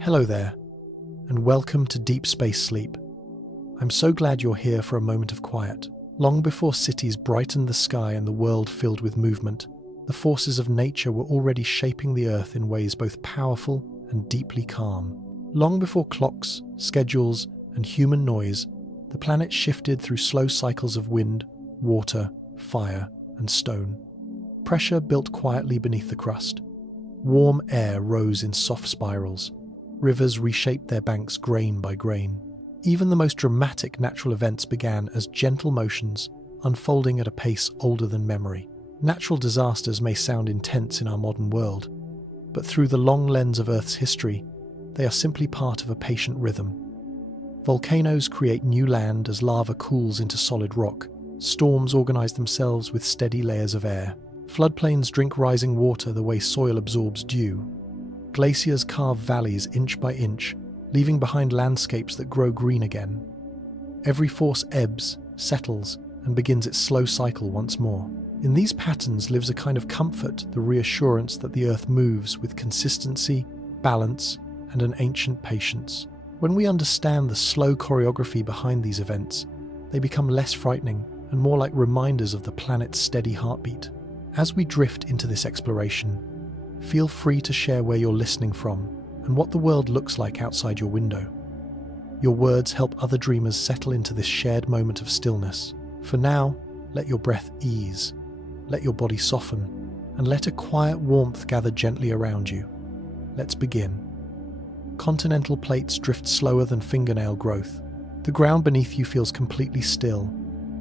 Hello there, and welcome to Deep Space Sleep. I'm so glad you're here for a moment of quiet. Long before cities brightened the sky and the world filled with movement, the forces of nature were already shaping the Earth in ways both powerful and deeply calm. Long before clocks, schedules, and human noise, the planet shifted through slow cycles of wind, water, fire, and stone. Pressure built quietly beneath the crust. Warm air rose in soft spirals. Rivers reshaped their banks grain by grain. Even the most dramatic natural events began as gentle motions, unfolding at a pace older than memory. Natural disasters may sound intense in our modern world, but through the long lens of Earth's history, they are simply part of a patient rhythm. Volcanoes create new land as lava cools into solid rock. Storms organize themselves with steady layers of air. Floodplains drink rising water the way soil absorbs dew. Glaciers carve valleys inch by inch, leaving behind landscapes that grow green again. Every force ebbs, settles, and begins its slow cycle once more. In these patterns lives a kind of comfort, the reassurance that the Earth moves with consistency, balance, and an ancient patience. When we understand the slow choreography behind these events, they become less frightening and more like reminders of the planet's steady heartbeat. As we drift into this exploration, feel free to share where you're listening from and what the world looks like outside your window. Your words help other dreamers settle into this shared moment of stillness. For now, let your breath ease, let your body soften, and let a quiet warmth gather gently around you. Let's begin. Continental plates drift slower than fingernail growth. The ground beneath you feels completely still,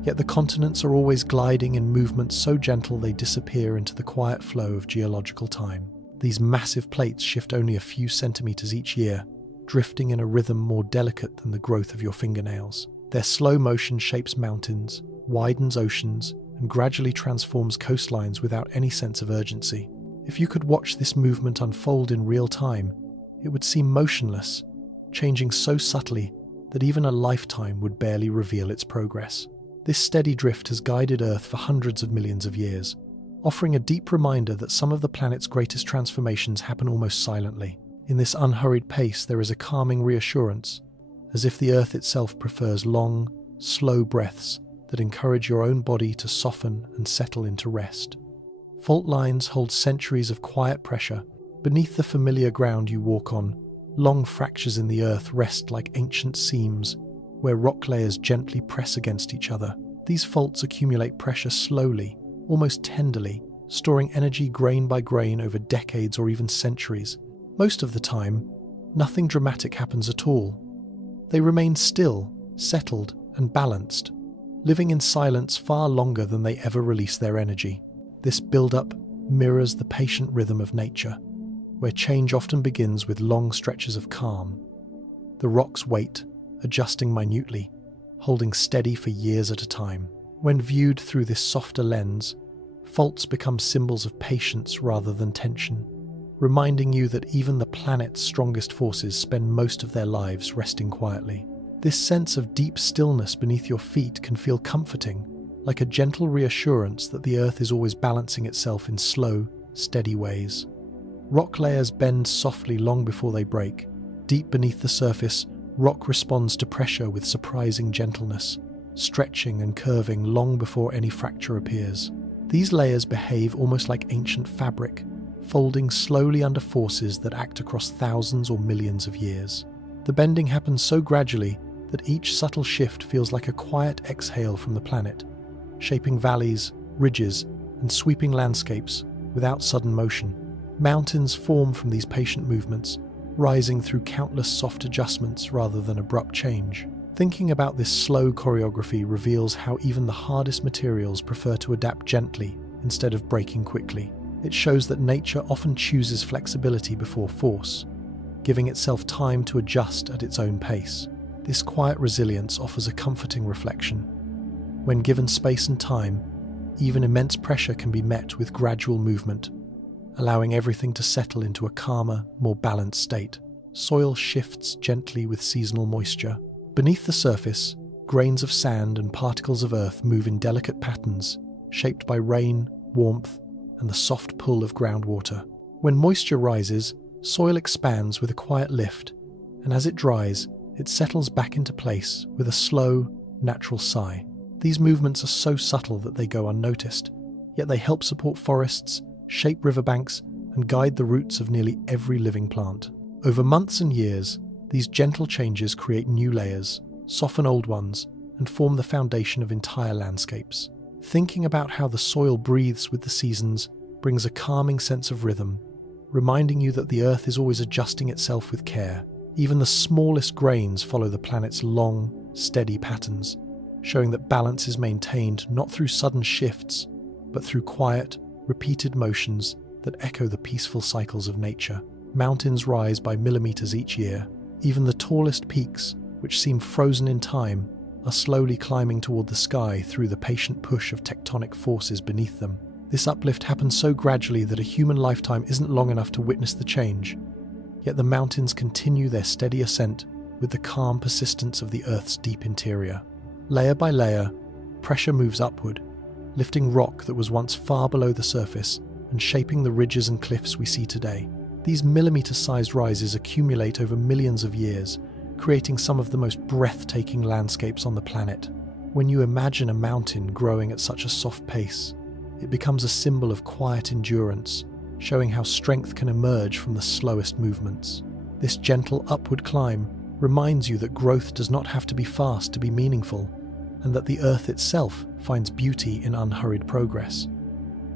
yet the continents are always gliding in movements so gentle they disappear into the quiet flow of geological time. These massive plates shift only a few centimeters each year, drifting in a rhythm more delicate than the growth of your fingernails. Their slow motion shapes mountains, widens oceans, and gradually transforms coastlines without any sense of urgency. If you could watch this movement unfold in real time, it would seem motionless, changing so subtly that even a lifetime would barely reveal its progress. This steady drift has guided Earth for hundreds of millions of years, offering a deep reminder that some of the planet's greatest transformations happen almost silently. In this unhurried pace, there is a calming reassurance, as if the Earth itself prefers long, slow breaths that encourage your own body to soften and settle into rest. Fault lines hold centuries of quiet pressure. Beneath the familiar ground you walk on, long fractures in the Earth rest like ancient seams, where rock layers gently press against each other. These faults accumulate pressure slowly, almost tenderly, storing energy grain by grain over decades or even centuries. Most of the time, nothing dramatic happens at all. They remain still, settled, and balanced, living in silence far longer than they ever release their energy. This build-up mirrors the patient rhythm of nature, where change often begins with long stretches of calm. The rocks wait, adjusting minutely, holding steady for years at a time. When viewed through this softer lens, faults become symbols of patience rather than tension, reminding you that even the planet's strongest forces spend most of their lives resting quietly. This sense of deep stillness beneath your feet can feel comforting, like a gentle reassurance that the Earth is always balancing itself in slow, steady ways. Rock layers bend softly long before they break. Deep beneath the surface, rock responds to pressure with surprising gentleness, stretching and curving long before any fracture appears. These layers behave almost like ancient fabric, folding slowly under forces that act across thousands or millions of years. The bending happens so gradually that each subtle shift feels like a quiet exhale from the planet, shaping valleys, ridges, and sweeping landscapes without sudden motion. Mountains form from these patient movements, rising through countless soft adjustments rather than abrupt change. Thinking about this slow choreography reveals how even the hardest materials prefer to adapt gently instead of breaking quickly. It shows that nature often chooses flexibility before force, giving itself time to adjust at its own pace. This quiet resilience offers a comforting reflection. When given space and time, even immense pressure can be met with gradual movement, allowing everything to settle into a calmer, more balanced state. Soil shifts gently with seasonal moisture. Beneath the surface, grains of sand and particles of earth move in delicate patterns, shaped by rain, warmth, and the soft pull of groundwater. When moisture rises, Soil expands with a quiet lift, and as it dries, it settles back into place with a slow, natural sigh. These movements are so subtle that they go unnoticed, yet they help support forests, shape riverbanks, and guide the roots of nearly every living plant. Over months and years, these gentle changes create new layers, soften old ones, and form the foundation of entire landscapes. Thinking about how the soil breathes with the seasons brings a calming sense of rhythm, reminding you that the earth is always adjusting itself with care. Even the smallest grains follow the planet's long, steady patterns, showing that balance is maintained not through sudden shifts, but through quiet, repeated motions that echo the peaceful cycles of nature. Mountains rise by millimeters each year. Even the tallest peaks, which seem frozen in time, are slowly climbing toward the sky through the patient push of tectonic forces beneath them. This uplift happens so gradually that a human lifetime isn't long enough to witness the change. Yet the mountains continue their steady ascent with the calm persistence of the Earth's deep interior. Layer by layer, pressure moves upward, lifting rock that was once far below the surface and shaping the ridges and cliffs we see today. These millimeter-sized rises accumulate over millions of years, creating some of the most breathtaking landscapes on the planet. When you imagine a mountain growing at such a soft pace, it becomes a symbol of quiet endurance, showing how strength can emerge from the slowest movements. This gentle upward climb reminds you that growth does not have to be fast to be meaningful, and that the Earth itself finds beauty in unhurried progress.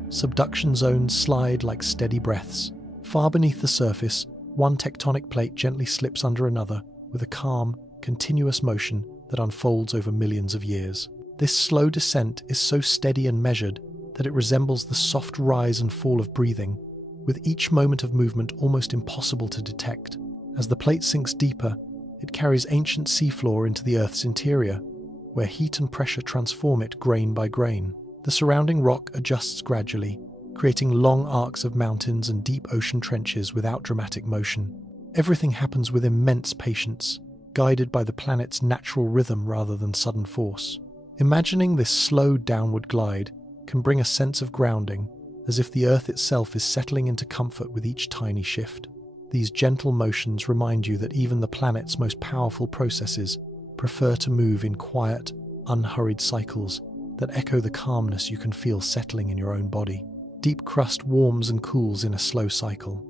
Subduction zones slide like steady breaths. Far beneath the surface, one tectonic plate gently slips under another with a calm, continuous motion that unfolds over millions of years. This slow descent is so steady and measured that it resembles the soft rise and fall of breathing, with each moment of movement almost impossible to detect. As the plate sinks deeper, it carries ancient seafloor into the Earth's interior, where heat and pressure transform it grain by grain. The surrounding rock adjusts gradually, creating long arcs of mountains and deep ocean trenches without dramatic motion. Everything happens with immense patience, guided by the planet's natural rhythm rather than sudden force. Imagining this slow downward glide can bring a sense of grounding, as if the Earth itself is settling into comfort with each tiny shift. These gentle motions remind you that even the planet's most powerful processes prefer to move in quiet, unhurried cycles that echo the calmness you can feel settling in your own body. Deep crust warms and cools in a slow cycle.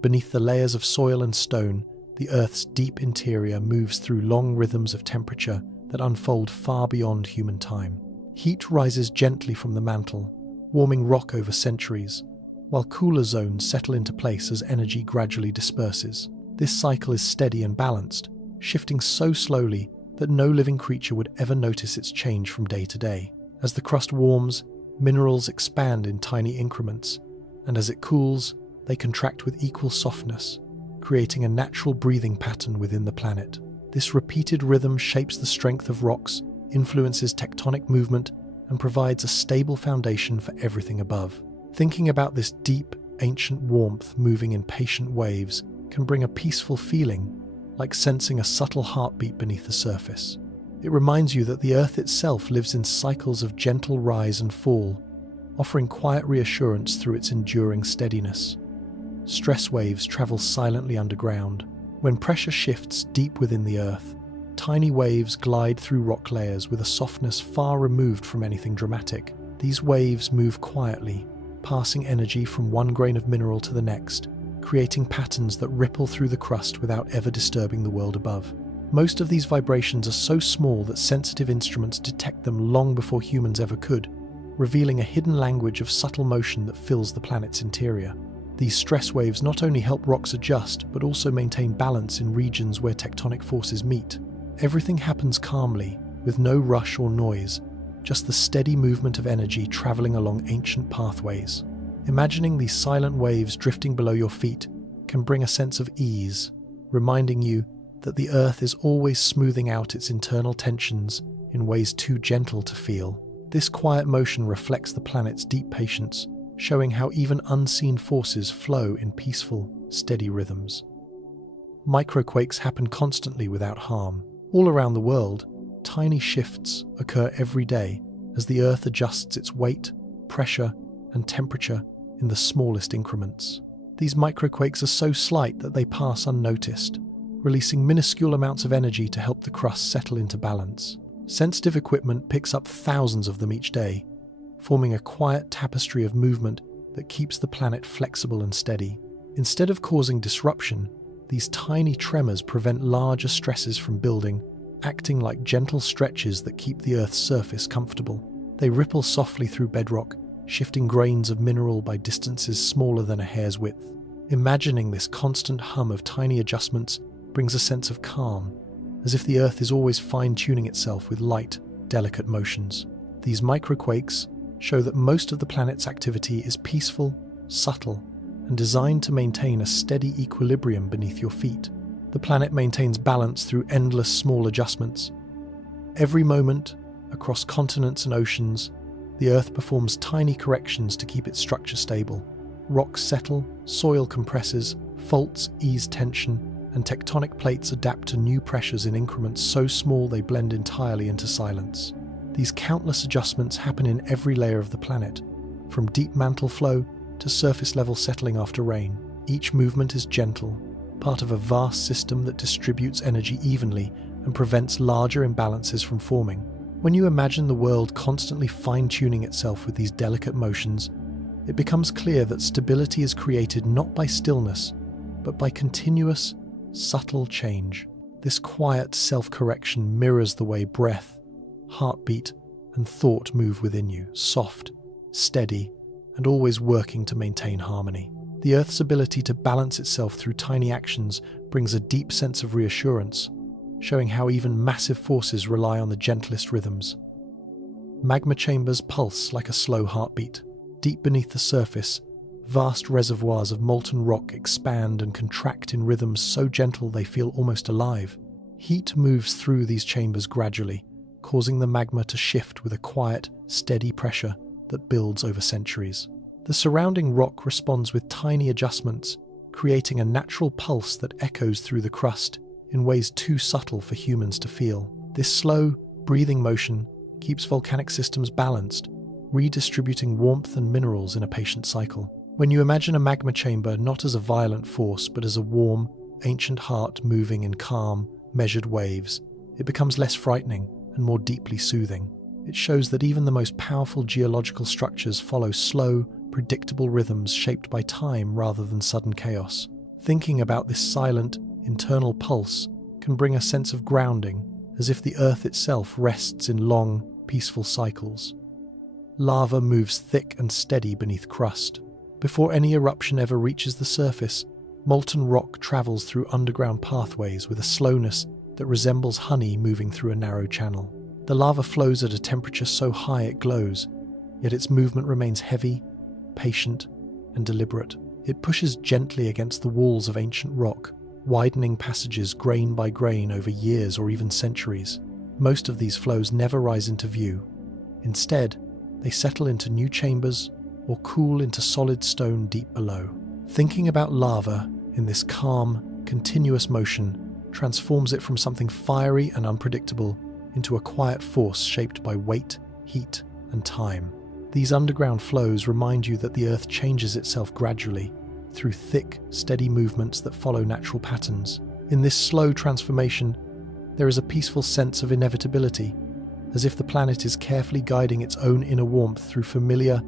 Beneath the layers of soil and stone, the Earth's deep interior moves through long rhythms of temperature that unfold far beyond human time. Heat rises gently from the mantle, warming rock over centuries, while cooler zones settle into place as energy gradually disperses. This cycle is steady and balanced, shifting so slowly that no living creature would ever notice its change from day to day. As the crust warms, minerals expand in tiny increments, and as it cools, they contract with equal softness, creating a natural breathing pattern within the planet. This repeated rhythm shapes the strength of rocks, influences tectonic movement, and provides a stable foundation for everything above. Thinking about this deep, ancient warmth moving in patient waves can bring a peaceful feeling, like sensing a subtle heartbeat beneath the surface. It reminds you that the Earth itself lives in cycles of gentle rise and fall, offering quiet reassurance through its enduring steadiness. Stress waves travel silently underground. When pressure shifts deep within the Earth, tiny waves glide through rock layers with a softness far removed from anything dramatic. These waves move quietly, passing energy from one grain of mineral to the next, creating patterns that ripple through the crust without ever disturbing the world above. Most of these vibrations are so small that sensitive instruments detect them long before humans ever could, revealing a hidden language of subtle motion that fills the planet's interior. These stress waves not only help rocks adjust, but also maintain balance in regions where tectonic forces meet. Everything happens calmly, with no rush or noise, just the steady movement of energy traveling along ancient pathways. Imagining these silent waves drifting below your feet can bring a sense of ease, reminding you that the Earth is always smoothing out its internal tensions in ways too gentle to feel. This quiet motion reflects the planet's deep patience, showing how even unseen forces flow in peaceful, steady rhythms. Microquakes happen constantly without harm. All around the world, tiny shifts occur every day as the Earth adjusts its weight, pressure, and temperature in the smallest increments. These microquakes are so slight that they pass unnoticed, releasing minuscule amounts of energy to help the crust settle into balance. Sensitive equipment picks up thousands of them each day, forming a quiet tapestry of movement that keeps the planet flexible and steady. Instead of causing disruption, these tiny tremors prevent larger stresses from building, acting like gentle stretches that keep the Earth's surface comfortable. They ripple softly through bedrock, shifting grains of mineral by distances smaller than a hair's width. Imagining this constant hum of tiny adjustments brings a sense of calm, as if the Earth is always fine-tuning itself with light, delicate motions. These microquakes show that most of the planet's activity is peaceful, subtle, and designed to maintain a steady equilibrium beneath your feet. The planet maintains balance through endless small adjustments. Every moment, across continents and oceans, the Earth performs tiny corrections to keep its structure stable. Rocks settle, soil compresses, faults ease tension, and tectonic plates adapt to new pressures in increments so small they blend entirely into silence. These countless adjustments happen in every layer of the planet, from deep mantle flow to surface level settling after rain. Each movement is gentle, part of a vast system that distributes energy evenly and prevents larger imbalances from forming. When you imagine the world constantly fine-tuning itself with these delicate motions, it becomes clear that stability is created not by stillness, but by continuous, subtle change. This quiet self-correction mirrors the way breath, heartbeat, and thought move within you, soft, steady, and always working to maintain harmony. The Earth's ability to balance itself through tiny actions brings a deep sense of reassurance, showing how even massive forces rely on the gentlest rhythms. Magma chambers pulse like a slow heartbeat. Deep beneath the surface, vast reservoirs of molten rock expand and contract in rhythms so gentle they feel almost alive. Heat moves through these chambers gradually, causing the magma to shift with a quiet, steady pressure that builds over centuries. The surrounding rock responds with tiny adjustments, creating a natural pulse that echoes through the crust in ways too subtle for humans to feel. This slow, breathing motion keeps volcanic systems balanced, redistributing warmth and minerals in a patient cycle. When you imagine a magma chamber not as a violent force but as a warm, ancient heart moving in calm, measured waves, it becomes less frightening and more deeply soothing. It shows that even the most powerful geological structures follow slow, predictable rhythms shaped by time rather than sudden chaos. Thinking about this silent, internal pulse can bring a sense of grounding, as if the Earth itself rests in long, peaceful cycles. Lava moves thick and steady beneath crust. Before any eruption ever reaches the surface, molten rock travels through underground pathways with a slowness that resembles honey moving through a narrow channel. The lava flows at a temperature so high it glows, yet its movement remains heavy, patient, and deliberate. It pushes gently against the walls of ancient rock, widening passages grain by grain over years or even centuries. Most of these flows never rise into view. Instead, they settle into new chambers or cool into solid stone deep below. Thinking about lava in this calm, continuous motion transforms it from something fiery and unpredictable into a quiet force shaped by weight, heat, and time. These underground flows remind you that the Earth changes itself gradually, through thick, steady movements that follow natural patterns. In this slow transformation, there is a peaceful sense of inevitability, as if the planet is carefully guiding its own inner warmth through familiar,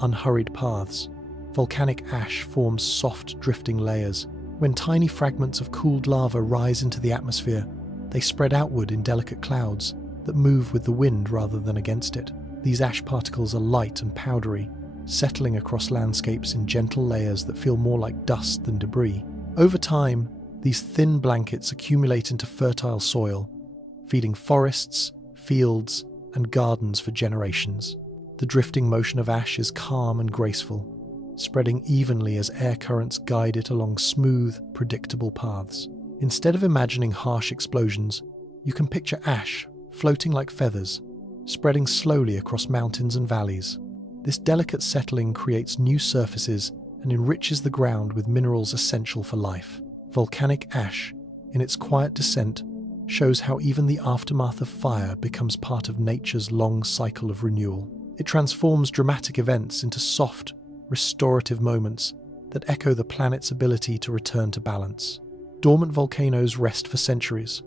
unhurried paths. Volcanic ash forms soft, drifting layers. When tiny fragments of cooled lava rise into the atmosphere, they spread outward in delicate clouds that move with the wind rather than against it. These ash particles are light and powdery, settling across landscapes in gentle layers that feel more like dust than debris. Over time, these thin blankets accumulate into fertile soil, feeding forests, fields, and gardens for generations. The drifting motion of ash is calm and graceful, spreading evenly as air currents guide it along smooth, predictable paths. Instead of imagining harsh explosions, you can picture ash floating like feathers, spreading slowly across mountains and valleys. This delicate settling creates new surfaces and enriches the ground with minerals essential for life. Volcanic ash, in its quiet descent, shows how even the aftermath of fire becomes part of nature's long cycle of renewal. It transforms dramatic events into soft, restorative moments that echo the planet's ability to return to balance. Dormant volcanoes rest for centuries.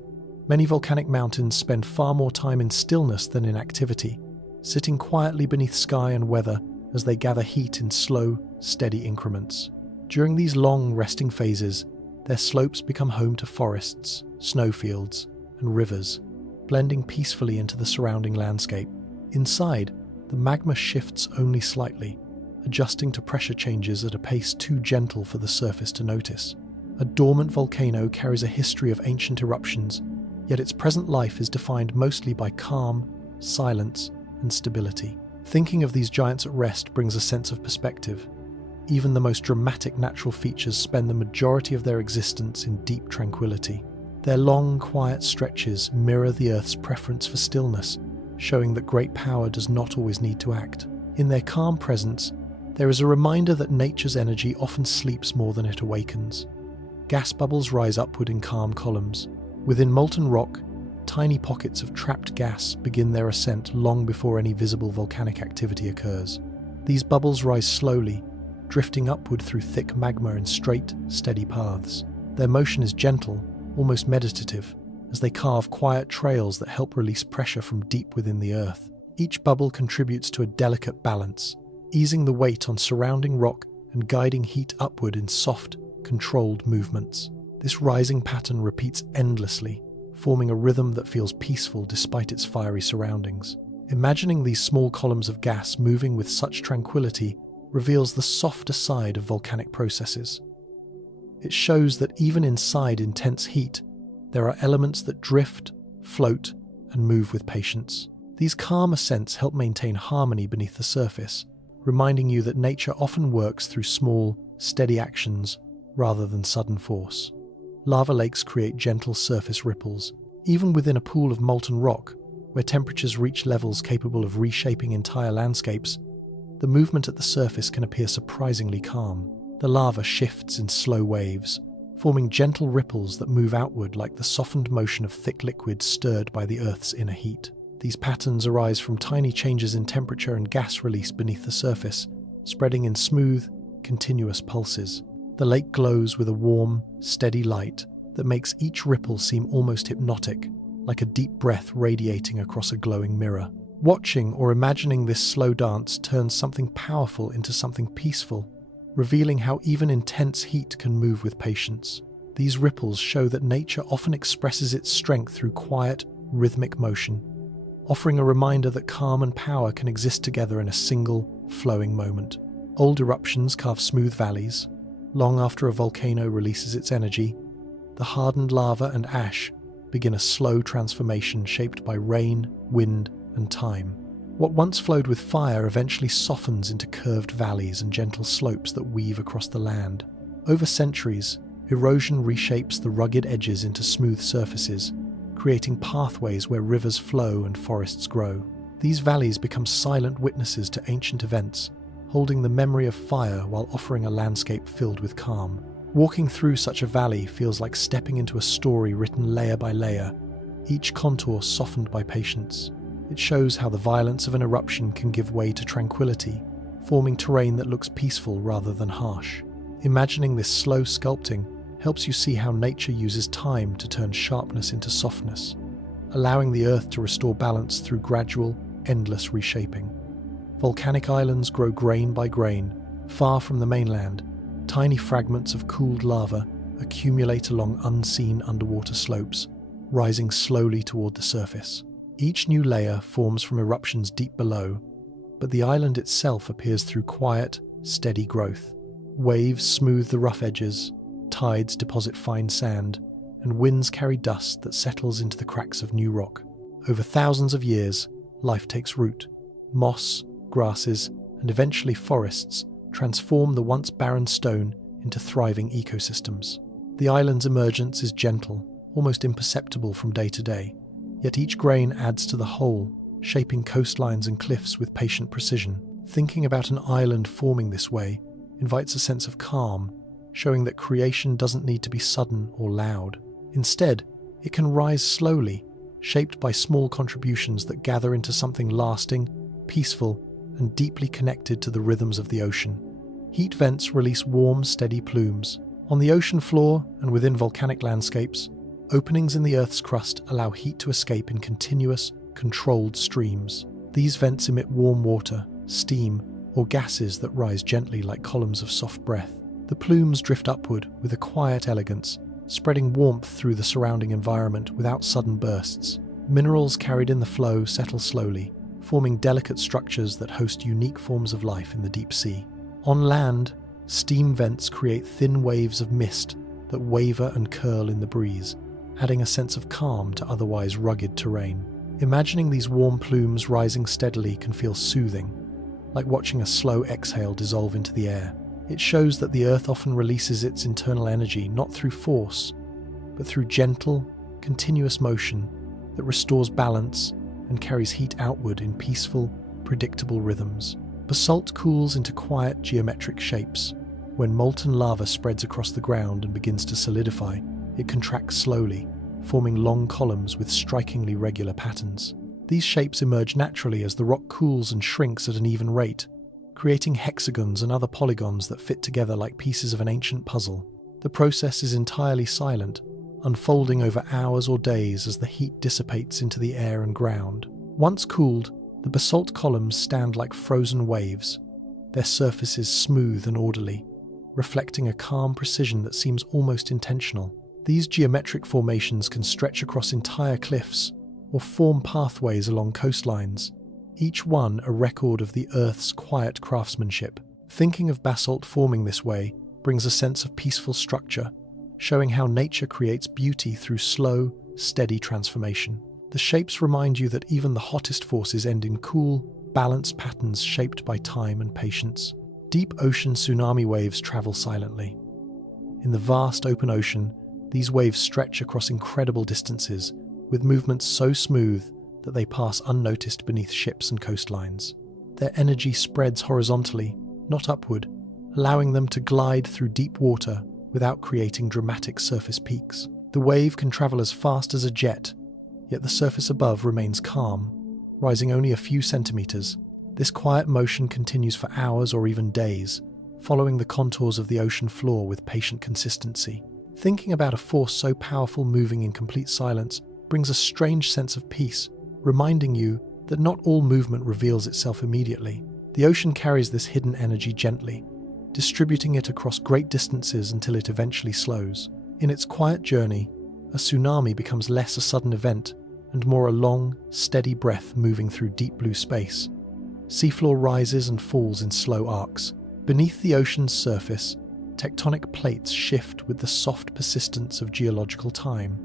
Many volcanic mountains spend far more time in stillness than in activity, sitting quietly beneath sky and weather as they gather heat in slow, steady increments. During these long resting phases, their slopes become home to forests, snowfields, and rivers, blending peacefully into the surrounding landscape. Inside, the magma shifts only slightly, adjusting to pressure changes at a pace too gentle for the surface to notice. A dormant volcano carries a history of ancient eruptions, yet its present life is defined mostly by calm, silence, and stability. Thinking of these giants at rest brings a sense of perspective. Even the most dramatic natural features spend the majority of their existence in deep tranquility. Their long, quiet stretches mirror the Earth's preference for stillness, showing that great power does not always need to act. In their calm presence, there is a reminder that nature's energy often sleeps more than it awakens. Gas bubbles rise upward in calm columns. Within molten rock, tiny pockets of trapped gas begin their ascent long before any visible volcanic activity occurs. These bubbles rise slowly, drifting upward through thick magma in straight, steady paths. Their motion is gentle, almost meditative, as they carve quiet trails that help release pressure from deep within the earth. Each bubble contributes to a delicate balance, easing the weight on surrounding rock and guiding heat upward in soft, controlled movements. This rising pattern repeats endlessly, forming a rhythm that feels peaceful despite its fiery surroundings. Imagining these small columns of gas moving with such tranquility reveals the softer side of volcanic processes. It shows that even inside intense heat, there are elements that drift, float, and move with patience. These calm ascents help maintain harmony beneath the surface, reminding you that nature often works through small, steady actions rather than sudden force. Lava lakes create gentle surface ripples. Even within a pool of molten rock, where temperatures reach levels capable of reshaping entire landscapes, the movement at the surface can appear surprisingly calm. The lava shifts in slow waves, forming gentle ripples that move outward like the softened motion of thick liquid stirred by the Earth's inner heat. These patterns arise from tiny changes in temperature and gas release beneath the surface, spreading in smooth, continuous pulses. The lake glows with a warm, steady light that makes each ripple seem almost hypnotic, like a deep breath radiating across a glowing mirror. Watching or imagining this slow dance turns something powerful into something peaceful, revealing how even intense heat can move with patience. These ripples show that nature often expresses its strength through quiet, rhythmic motion, offering a reminder that calm and power can exist together in a single, flowing moment. Old eruptions carve smooth valleys. Long after a volcano releases its energy, the hardened lava and ash begin a slow transformation shaped by rain, wind, and time. What once flowed with fire eventually softens into curved valleys and gentle slopes that weave across the land. Over centuries, erosion reshapes the rugged edges into smooth surfaces, creating pathways where rivers flow and forests grow. These valleys become silent witnesses to ancient events, holding the memory of fire while offering a landscape filled with calm. Walking through such a valley feels like stepping into a story written layer by layer, each contour softened by patience. It shows how the violence of an eruption can give way to tranquility, forming terrain that looks peaceful rather than harsh. Imagining this slow sculpting helps you see how nature uses time to turn sharpness into softness, allowing the earth to restore balance through gradual, endless reshaping. Volcanic islands grow grain by grain. Far from the mainland, tiny fragments of cooled lava accumulate along unseen underwater slopes, rising slowly toward the surface. Each new layer forms from eruptions deep below, but the island itself appears through quiet, steady growth. Waves smooth the rough edges, tides deposit fine sand, and winds carry dust that settles into the cracks of new rock. Over thousands of years, life takes root. Moss, grasses, and eventually forests transform the once barren stone into thriving ecosystems. The island's emergence is gentle, almost imperceptible from day to day, yet each grain adds to the whole, shaping coastlines and cliffs with patient precision. Thinking about an island forming this way invites a sense of calm, showing that creation doesn't need to be sudden or loud. Instead, it can rise slowly, shaped by small contributions that gather into something lasting, peaceful, and deeply connected to the rhythms of the ocean. Heat vents release warm, steady plumes. On the ocean floor and within volcanic landscapes, openings in the Earth's crust allow heat to escape in continuous, controlled streams. These vents emit warm water, steam, or gases that rise gently like columns of soft breath. The plumes drift upward with a quiet elegance, spreading warmth through the surrounding environment without sudden bursts. Minerals carried in the flow settle slowly, forming delicate structures that host unique forms of life in the deep sea. On land, steam vents create thin waves of mist that waver and curl in the breeze, adding a sense of calm to otherwise rugged terrain. Imagining these warm plumes rising steadily can feel soothing, like watching a slow exhale dissolve into the air. It shows that the Earth often releases its internal energy not through force, but through gentle, continuous motion that restores balance and carries heat outward in peaceful, predictable rhythms. Basalt cools into quiet geometric shapes. When molten lava spreads across the ground and begins to solidify, it contracts slowly, forming long columns with strikingly regular patterns. These shapes emerge naturally as the rock cools and shrinks at an even rate, creating hexagons and other polygons that fit together like pieces of an ancient puzzle. The process is entirely silent, unfolding over hours or days as the heat dissipates into the air and ground. Once cooled, the basalt columns stand like frozen waves, their surfaces smooth and orderly, reflecting a calm precision that seems almost intentional. These geometric formations can stretch across entire cliffs or form pathways along coastlines, each one a record of the Earth's quiet craftsmanship. Thinking of basalt forming this way brings a sense of peaceful structure, showing how nature creates beauty through slow, steady transformation. The shapes remind you that even the hottest forces end in cool, balanced patterns shaped by time and patience. Deep ocean tsunami waves travel silently. In the vast open ocean, these waves stretch across incredible distances, with movements so smooth that they pass unnoticed beneath ships and coastlines. Their energy spreads horizontally, not upward, allowing them to glide through deep water without creating dramatic surface peaks. The wave can travel as fast as a jet, yet the surface above remains calm, rising only a few centimeters. This quiet motion continues for hours or even days, following the contours of the ocean floor with patient consistency. Thinking about a force so powerful moving in complete silence brings a strange sense of peace, reminding you that not all movement reveals itself immediately. The ocean carries this hidden energy gently, distributing it across great distances until it eventually slows. In its quiet journey, a tsunami becomes less a sudden event and more a long, steady breath moving through deep blue space. Seafloor rises and falls in slow arcs. Beneath the ocean's surface, tectonic plates shift with the soft persistence of geological time,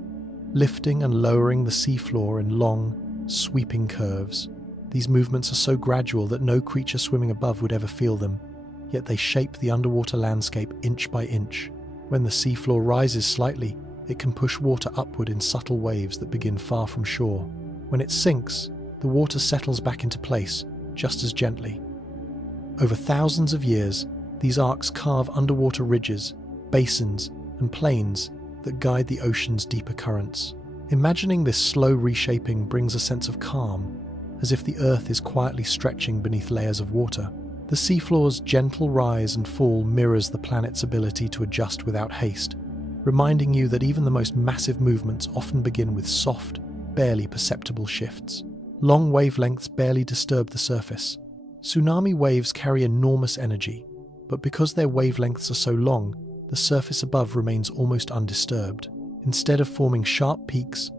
lifting and lowering the seafloor in long, sweeping curves. These movements are so gradual that no creature swimming above would ever feel them, yet they shape the underwater landscape inch by inch. When the seafloor rises slightly, it can push water upward in subtle waves that begin far from shore. When it sinks, the water settles back into place, just as gently. Over thousands of years, these arcs carve underwater ridges, basins, and plains that guide the ocean's deeper currents. Imagining this slow reshaping brings a sense of calm, as if the Earth is quietly stretching beneath layers of water. The seafloor's gentle rise and fall mirrors the planet's ability to adjust without haste, reminding you that even the most massive movements often begin with soft, barely perceptible shifts. Long wavelengths barely disturb the surface. Tsunami waves carry enormous energy, but because their wavelengths are so long, the surface above remains almost undisturbed. Instead of forming sharp peaks,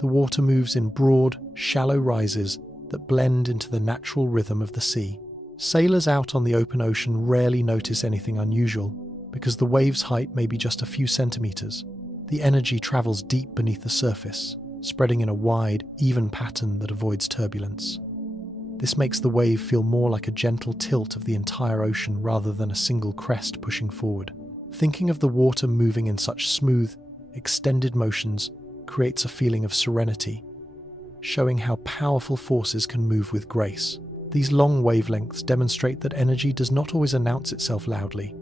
the water moves in broad, shallow rises that blend into the natural rhythm of the sea. Sailors out on the open ocean rarely notice anything unusual, because the wave's height may be just a few centimeters. The energy travels deep beneath the surface, spreading in a wide, even pattern that avoids turbulence. This makes the wave feel more like a gentle tilt of the entire ocean rather than a single crest pushing forward. Thinking of the water moving in such smooth, extended motions creates a feeling of serenity, showing how powerful forces can move with grace. These long wavelengths demonstrate that energy does not always announce itself loudly.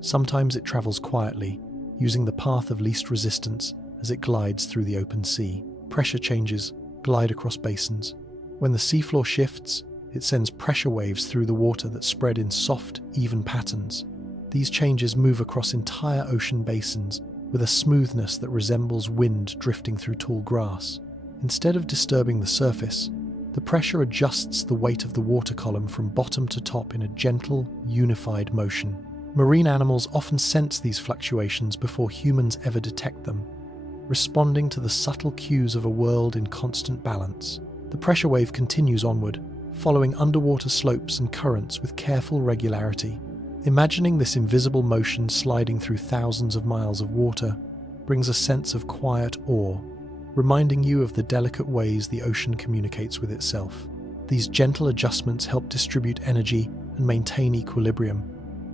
Sometimes it travels quietly, using the path of least resistance as it glides through the open sea. Pressure changes glide across basins. When the seafloor shifts, it sends pressure waves through the water that spread in soft, even patterns. These changes move across entire ocean basins with a smoothness that resembles wind drifting through tall grass. Instead of disturbing the surface, the pressure adjusts the weight of the water column from bottom to top in a gentle, unified motion. Marine animals often sense these fluctuations before humans ever detect them, responding to the subtle cues of a world in constant balance. The pressure wave continues onward, following underwater slopes and currents with careful regularity. Imagining this invisible motion sliding through thousands of miles of water brings a sense of quiet awe, reminding you of the delicate ways the ocean communicates with itself. These gentle adjustments help distribute energy and maintain equilibrium,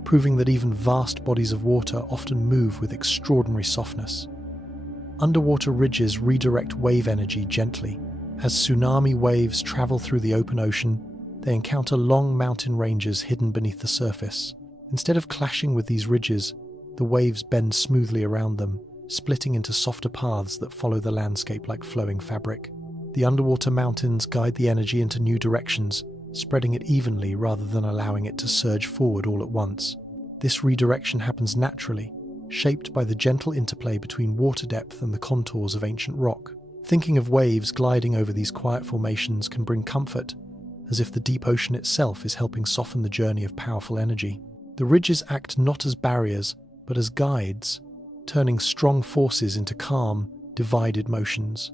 proving that even vast bodies of water often move with extraordinary softness. Underwater ridges redirect wave energy gently. As tsunami waves travel through the open ocean, they encounter long mountain ranges hidden beneath the surface. Instead of clashing with these ridges, the waves bend smoothly around them, splitting into softer paths that follow the landscape like flowing fabric. The underwater mountains guide the energy into new directions, spreading it evenly rather than allowing it to surge forward all at once. This redirection happens naturally, shaped by the gentle interplay between water depth and the contours of ancient rock. Thinking of waves gliding over these quiet formations can bring comfort, as if the deep ocean itself is helping soften the journey of powerful energy. The ridges act not as barriers, but as guides, turning strong forces into calm, divided motions.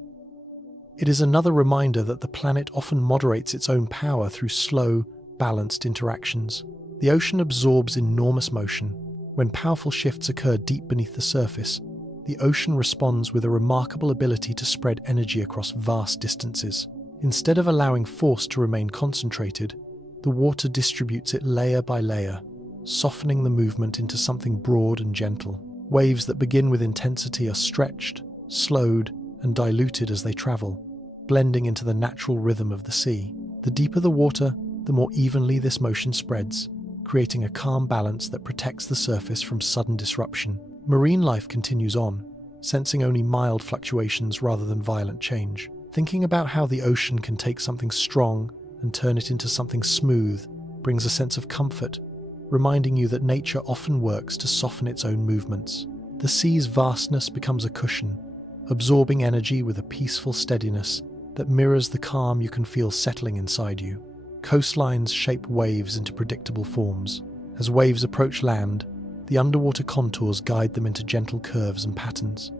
It is another reminder that the planet often moderates its own power through slow, balanced interactions. The ocean absorbs enormous motion. When powerful shifts occur deep beneath the surface, the ocean responds with a remarkable ability to spread energy across vast distances. Instead of allowing force to remain concentrated, the water distributes it layer by layer, softening the movement into something broad and gentle. Waves that begin with intensity are stretched, slowed, and diluted as they travel, blending into the natural rhythm of the sea. The deeper the water, the more evenly this motion spreads, creating a calm balance that protects the surface from sudden disruption. Marine life continues on, sensing only mild fluctuations rather than violent change. Thinking about how the ocean can take something strong and turn it into something smooth brings a sense of comfort, reminding you that nature often works to soften its own movements. The sea's vastness becomes a cushion, absorbing energy with a peaceful steadiness that mirrors the calm you can feel settling inside you. Coastlines shape waves into predictable forms. As waves approach land, the underwater contours guide them into gentle curves and patterns.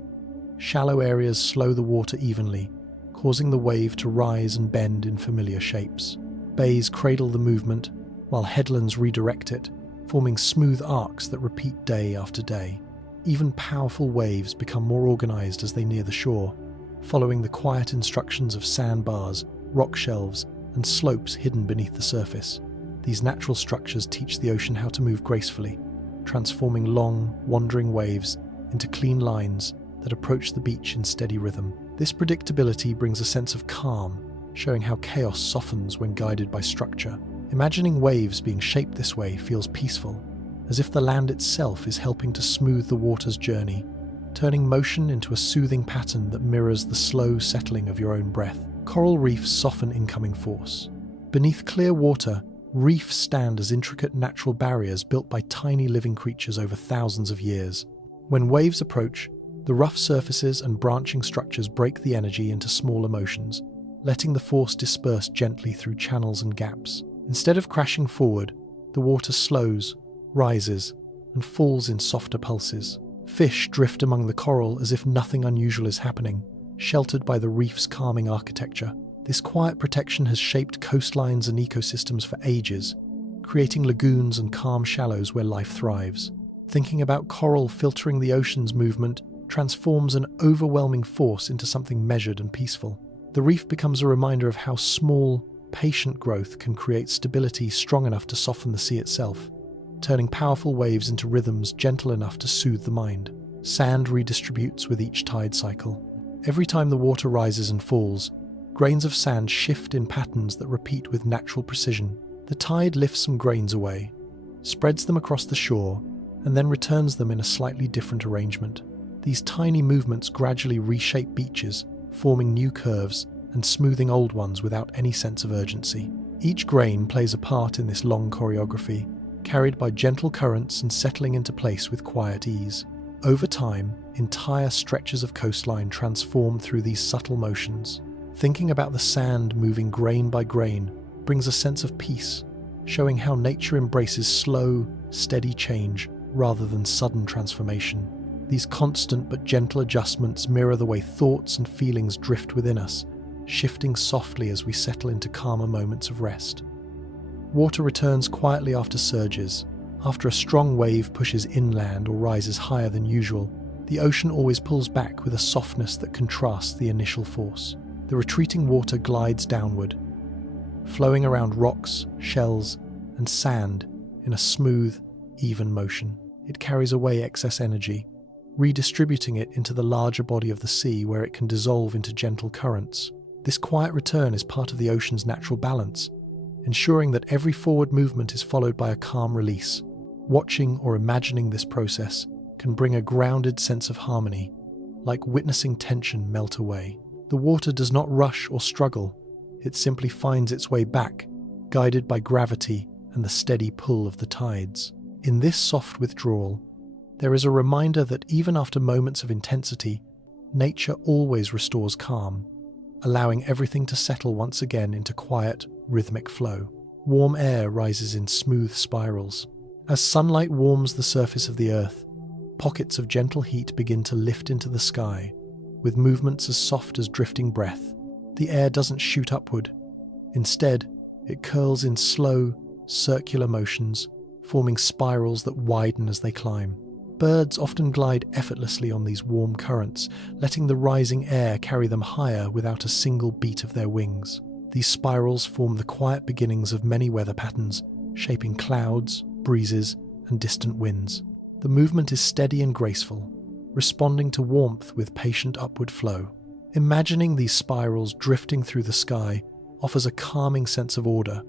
Shallow areas slow the water evenly, causing the wave to rise and bend in familiar shapes. Bays cradle the movement, while headlands redirect it, forming smooth arcs that repeat day after day. Even powerful waves become more organized as they near the shore, following the quiet instructions of sandbars, rock shelves, and slopes hidden beneath the surface. These natural structures teach the ocean how to move gracefully, transforming long, wandering waves into clean lines that approach the beach in steady rhythm. This predictability brings a sense of calm, showing how chaos softens when guided by structure. Imagining waves being shaped this way feels peaceful, as if the land itself is helping to smooth the water's journey, turning motion into a soothing pattern that mirrors the slow settling of your own breath. Coral reefs soften incoming force. Beneath clear water, reefs stand as intricate natural barriers built by tiny living creatures over thousands of years. When waves approach, the rough surfaces and branching structures break the energy into smaller motions, letting the force disperse gently through channels and gaps. Instead of crashing forward, the water slows, rises, and falls in softer pulses. Fish drift among the coral as if nothing unusual is happening, sheltered by the reef's calming architecture. This quiet protection has shaped coastlines and ecosystems for ages, creating lagoons and calm shallows where life thrives. Thinking about coral filtering the ocean's movement transforms an overwhelming force into something measured and peaceful. The reef becomes a reminder of how small, patient growth can create stability strong enough to soften the sea itself, turning powerful waves into rhythms gentle enough to soothe the mind. Sand redistributes with each tide cycle. Every time the water rises and falls, grains of sand shift in patterns that repeat with natural precision. The tide lifts some grains away, spreads them across the shore, and then returns them in a slightly different arrangement. These tiny movements gradually reshape beaches, forming new curves and smoothing old ones without any sense of urgency. Each grain plays a part in this long choreography, carried by gentle currents and settling into place with quiet ease. Over time, entire stretches of coastline transform through these subtle motions. Thinking about the sand moving grain by grain brings a sense of peace, showing how nature embraces slow, steady change rather than sudden transformation. These constant but gentle adjustments mirror the way thoughts and feelings drift within us, shifting softly as we settle into calmer moments of rest. Water returns quietly after surges. After a strong wave pushes inland or rises higher than usual, the ocean always pulls back with a softness that contrasts the initial force. The retreating water glides downward, flowing around rocks, shells, and sand in a smooth, even motion. It carries away excess energy, redistributing it into the larger body of the sea where it can dissolve into gentle currents. This quiet return is part of the ocean's natural balance, ensuring that every forward movement is followed by a calm release. Watching or imagining this process can bring a grounded sense of harmony, like witnessing tension melt away. The water does not rush or struggle, it simply finds its way back, guided by gravity and the steady pull of the tides. In this soft withdrawal, there is a reminder that even after moments of intensity, nature always restores calm, allowing everything to settle once again into quiet, rhythmic flow. Warm air rises in smooth spirals. As sunlight warms the surface of the earth, pockets of gentle heat begin to lift into the sky, with movements as soft as drifting breath. The air doesn't shoot upward. Instead, it curls in slow, circular motions, forming spirals that widen as they climb. Birds often glide effortlessly on these warm currents, letting the rising air carry them higher without a single beat of their wings. These spirals form the quiet beginnings of many weather patterns, shaping clouds, breezes, and distant winds. The movement is steady and graceful, responding to warmth with patient upward flow. Imagining these spirals drifting through the sky offers a calming sense of order,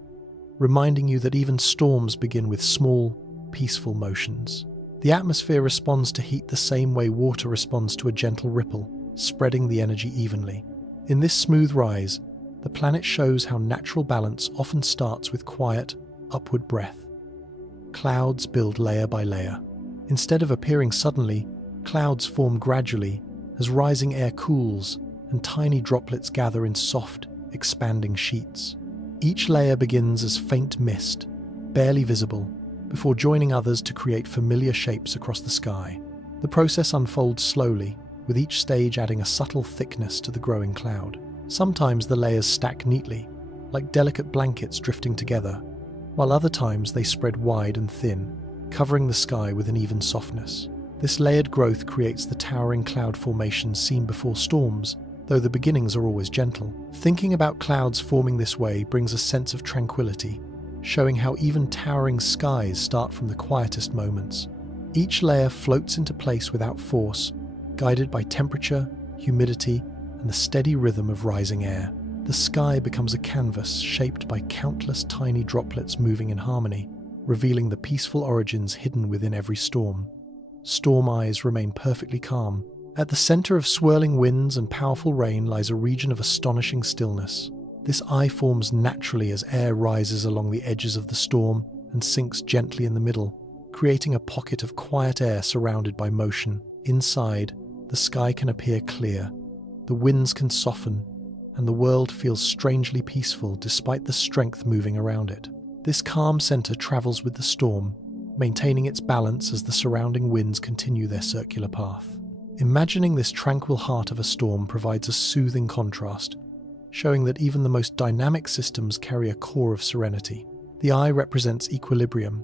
reminding you that even storms begin with small, peaceful motions. The atmosphere responds to heat the same way water responds to a gentle ripple, spreading the energy evenly. In this smooth rise, the planet shows how natural balance often starts with quiet, upward breath. Clouds build layer by layer. Instead of appearing suddenly, clouds form gradually as rising air cools and tiny droplets gather in soft, expanding sheets. Each layer begins as faint mist, barely visible, before joining others to create familiar shapes across the sky. The process unfolds slowly, with each stage adding a subtle thickness to the growing cloud. Sometimes the layers stack neatly, like delicate blankets drifting together, while other times they spread wide and thin, covering the sky with an even softness. This layered growth creates the towering cloud formations seen before storms, though the beginnings are always gentle. Thinking about clouds forming this way brings a sense of tranquility, showing how even towering skies start from the quietest moments. Each layer floats into place without force, guided by temperature, humidity, and the steady rhythm of rising air. The sky becomes a canvas shaped by countless tiny droplets moving in harmony, revealing the peaceful origins hidden within every storm. Storm eyes remain perfectly calm. At the center of swirling winds and powerful rain lies a region of astonishing stillness. This eye forms naturally as air rises along the edges of the storm and sinks gently in the middle, creating a pocket of quiet air surrounded by motion. Inside, the sky can appear clear, the winds can soften, and the world feels strangely peaceful despite the strength moving around it. This calm center travels with the storm, maintaining its balance as the surrounding winds continue their circular path. Imagining this tranquil heart of a storm provides a soothing contrast, showing that even the most dynamic systems carry a core of serenity. The eye represents equilibrium,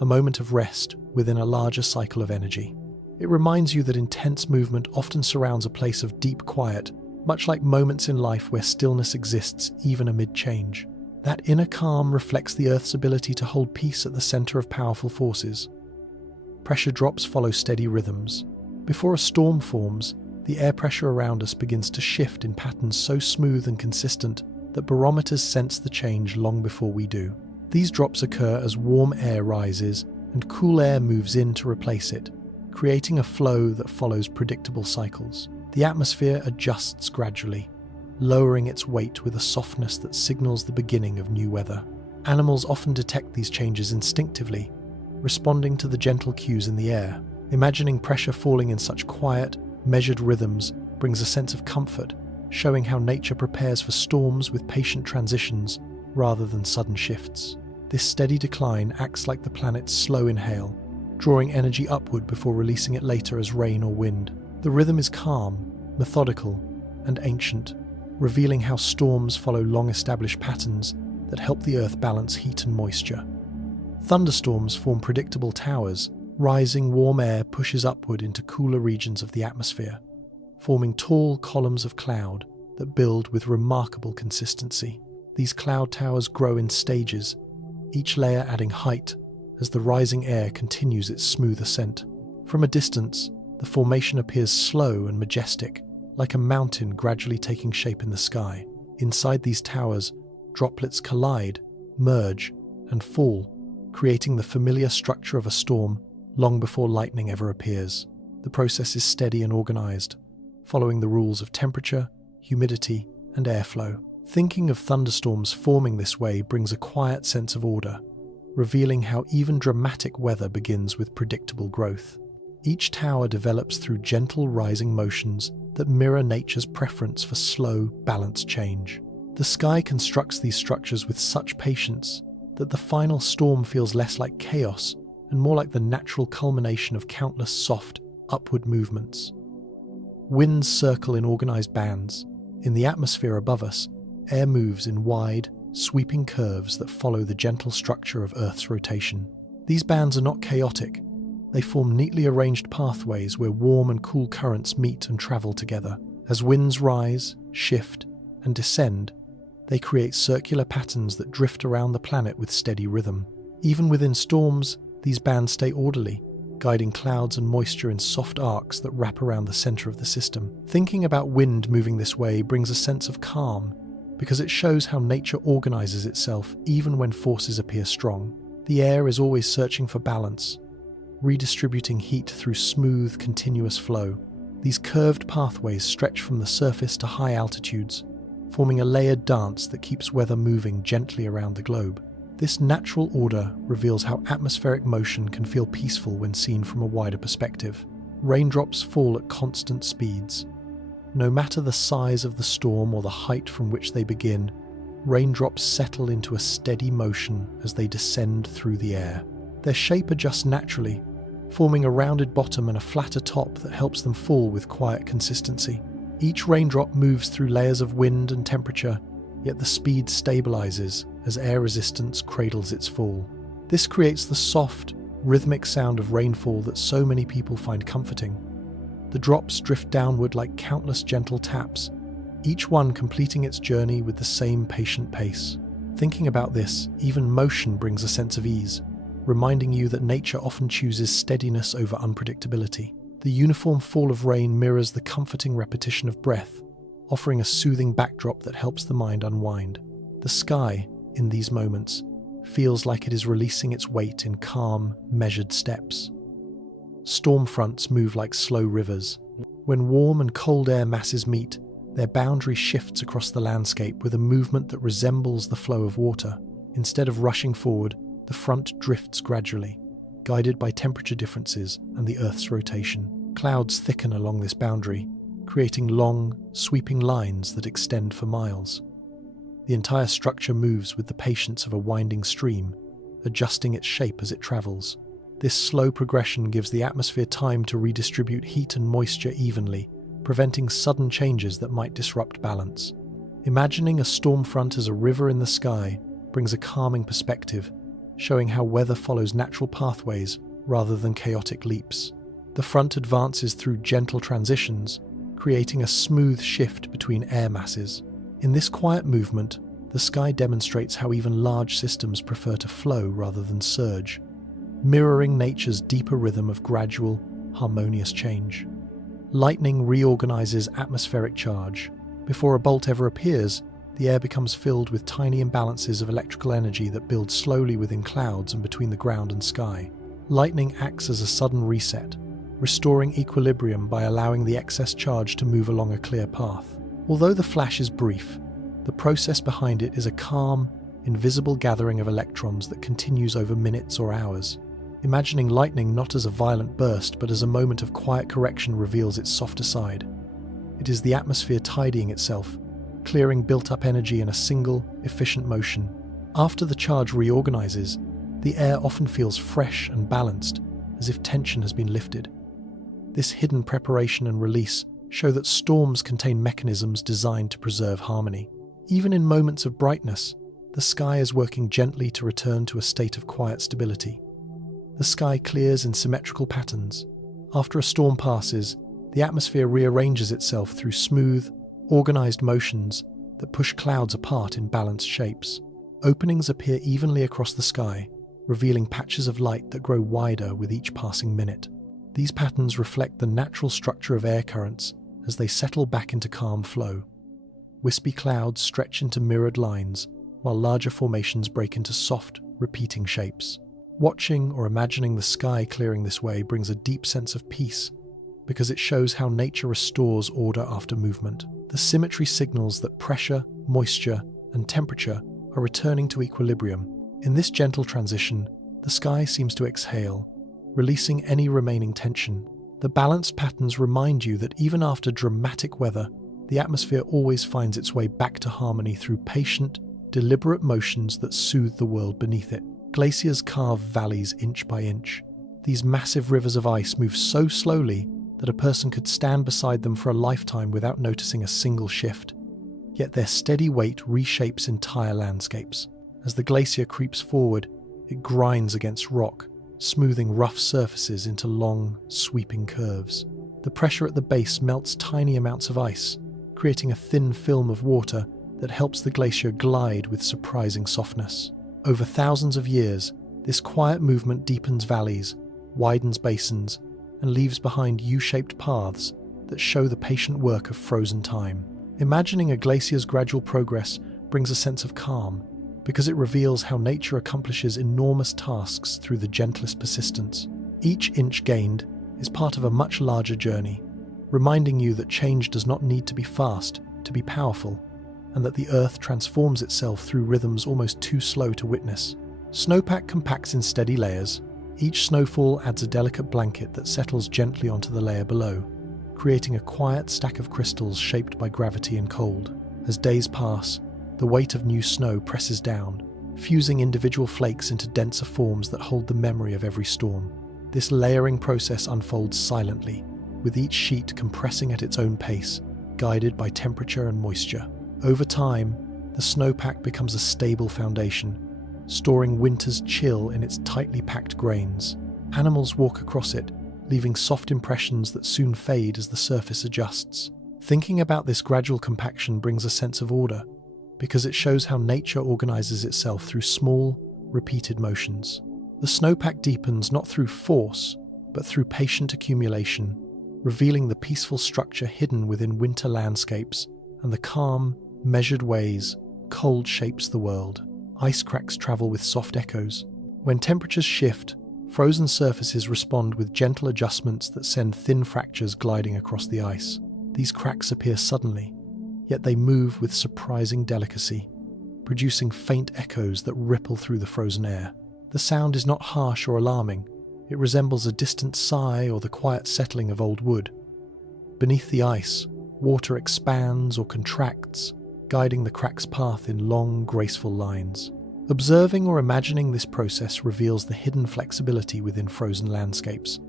a moment of rest within a larger cycle of energy. It reminds you that intense movement often surrounds a place of deep quiet, much like moments in life where stillness exists even amid change. That inner calm reflects the Earth's ability to hold peace at the center of powerful forces. Pressure drops follow steady rhythms. Before a storm forms, the air pressure around us begins to shift in patterns so smooth and consistent that barometers sense the change long before we do. These drops occur as warm air rises and cool air moves in to replace it, creating a flow that follows predictable cycles. The atmosphere adjusts gradually, lowering its weight with a softness that signals the beginning of new weather. Animals often detect these changes instinctively, responding to the gentle cues in the air. Imagining pressure falling in such quiet, measured rhythms brings a sense of comfort, showing how nature prepares for storms with patient transitions rather than sudden shifts. This steady decline acts like the planet's slow inhale, drawing energy upward before releasing it later as rain or wind. The rhythm is calm, methodical, and ancient, revealing how storms follow long-established patterns that help the Earth balance heat and moisture. Thunderstorms form predictable towers. Rising warm air pushes upward into cooler regions of the atmosphere, forming tall columns of cloud that build with remarkable consistency. These cloud towers grow in stages, each layer adding height as the rising air continues its smooth ascent. From a distance, the formation appears slow and majestic, like a mountain gradually taking shape in the sky. Inside these towers, droplets collide, merge, and fall, creating the familiar structure of a storm long before lightning ever appears. The process is steady and organized, following the rules of temperature, humidity, and airflow. Thinking of thunderstorms forming this way brings a quiet sense of order, revealing how even dramatic weather begins with predictable growth. Each tower develops through gentle rising motions that mirror nature's preference for slow, balanced change. The sky constructs these structures with such patience that the final storm feels less like chaos and more like the natural culmination of countless soft, upward movements. Winds circle in organized bands. In the atmosphere above us, air moves in wide, sweeping curves that follow the gentle structure of Earth's rotation. These bands are not chaotic. They form neatly arranged pathways where warm and cool currents meet and travel together. As winds rise, shift, and descend, they create circular patterns that drift around the planet with steady rhythm. Even within storms, these bands stay orderly, guiding clouds and moisture in soft arcs that wrap around the center of the system. Thinking about wind moving this way brings a sense of calm, because it shows how nature organizes itself even when forces appear strong. The air is always searching for balance, redistributing heat through smooth, continuous flow. These curved pathways stretch from the surface to high altitudes, forming a layered dance that keeps weather moving gently around the globe. This natural order reveals how atmospheric motion can feel peaceful when seen from a wider perspective. Raindrops fall at constant speeds. No matter the size of the storm or the height from which they begin, raindrops settle into a steady motion as they descend through the air. Their shape adjusts naturally, forming a rounded bottom and a flatter top that helps them fall with quiet consistency. Each raindrop moves through layers of wind and temperature, yet the speed stabilizes as air resistance cradles its fall. This creates the soft, rhythmic sound of rainfall that so many people find comforting. The drops drift downward like countless gentle taps, each one completing its journey with the same patient pace. Thinking about this, even motion brings a sense of ease, reminding you that nature often chooses steadiness over unpredictability. The uniform fall of rain mirrors the comforting repetition of breath, offering a soothing backdrop that helps the mind unwind. The sky, in these moments, feels like it is releasing its weight in calm, measured steps. Storm fronts move like slow rivers. When warm and cold air masses meet, their boundary shifts across the landscape with a movement that resembles the flow of water. Instead of rushing forward, the front drifts gradually, guided by temperature differences and the Earth's rotation. Clouds thicken along this boundary, creating long, sweeping lines that extend for miles. The entire structure moves with the patience of a winding stream, adjusting its shape as it travels. This slow progression gives the atmosphere time to redistribute heat and moisture evenly, preventing sudden changes that might disrupt balance. Imagining a storm front as a river in the sky brings a calming perspective, showing how weather follows natural pathways rather than chaotic leaps. The front advances through gentle transitions, creating a smooth shift between air masses. In this quiet movement, the sky demonstrates how even large systems prefer to flow rather than surge, mirroring nature's deeper rhythm of gradual, harmonious change. Lightning reorganizes atmospheric charge. Before a bolt ever appears, the air becomes filled with tiny imbalances of electrical energy that build slowly within clouds and between the ground and sky. Lightning acts as a sudden reset, restoring equilibrium by allowing the excess charge to move along a clear path. Although the flash is brief, the process behind it is a calm, invisible gathering of electrons that continues over minutes or hours. Imagining lightning not as a violent burst, but as a moment of quiet correction reveals its softer side. It is the atmosphere tidying itself, clearing built-up energy in a single, efficient motion. After the charge reorganizes, the air often feels fresh and balanced, as if tension has been lifted. This hidden preparation and release show that storms contain mechanisms designed to preserve harmony. Even in moments of brightness, the sky is working gently to return to a state of quiet stability. The sky clears in symmetrical patterns. After a storm passes, the atmosphere rearranges itself through smooth, organized motions that push clouds apart in balanced shapes. Openings appear evenly across the sky, revealing patches of light that grow wider with each passing minute. These patterns reflect the natural structure of air currents as they settle back into calm flow. Wispy clouds stretch into mirrored lines, while larger formations break into soft, repeating shapes. Watching or imagining the sky clearing this way brings a deep sense of peace, because it shows how nature restores order after movement. The symmetry signals that pressure, moisture, and temperature are returning to equilibrium. In this gentle transition, the sky seems to exhale, releasing any remaining tension. The balanced patterns remind you that even after dramatic weather, the atmosphere always finds its way back to harmony through patient, deliberate motions that soothe the world beneath it. Glaciers carve valleys inch by inch. These massive rivers of ice move so slowly that a person could stand beside them for a lifetime without noticing a single shift. Yet their steady weight reshapes entire landscapes. As the glacier creeps forward, it grinds against rock, smoothing rough surfaces into long, sweeping curves. The pressure at the base melts tiny amounts of ice, creating a thin film of water that helps the glacier glide with surprising softness. Over thousands of years, this quiet movement deepens valleys, widens basins, and leaves behind U-shaped paths that show the patient work of frozen time. Imagining a glacier's gradual progress brings a sense of calm, because it reveals how nature accomplishes enormous tasks through the gentlest persistence. Each inch gained is part of a much larger journey, reminding you that change does not need to be fast to be powerful, and that the earth transforms itself through rhythms almost too slow to witness. Snowpack compacts in steady layers. Each snowfall adds a delicate blanket that settles gently onto the layer below, creating a quiet stack of crystals shaped by gravity and cold. As days pass, the weight of new snow presses down, fusing individual flakes into denser forms that hold the memory of every storm. This layering process unfolds silently, with each sheet compressing at its own pace, guided by temperature and moisture. Over time, the snowpack becomes a stable foundation, storing winter's chill in its tightly packed grains. Animals walk across it, leaving soft impressions that soon fade as the surface adjusts. Thinking about this gradual compaction brings a sense of order, because it shows how nature organizes itself through small, repeated motions. The snowpack deepens not through force, but through patient accumulation, revealing the peaceful structure hidden within winter landscapes and the calm, measured ways cold shapes the world. Ice cracks travel with soft echoes. When temperatures shift, frozen surfaces respond with gentle adjustments that send thin fractures gliding across the ice. These cracks appear suddenly, yet they move with surprising delicacy, producing faint echoes that ripple through the frozen air. The sound is not harsh or alarming. It resembles a distant sigh or the quiet settling of old wood. Beneath the ice, water expands or contracts, guiding the crack's path in long, graceful lines. Observing or imagining this process reveals the hidden flexibility within frozen landscapes,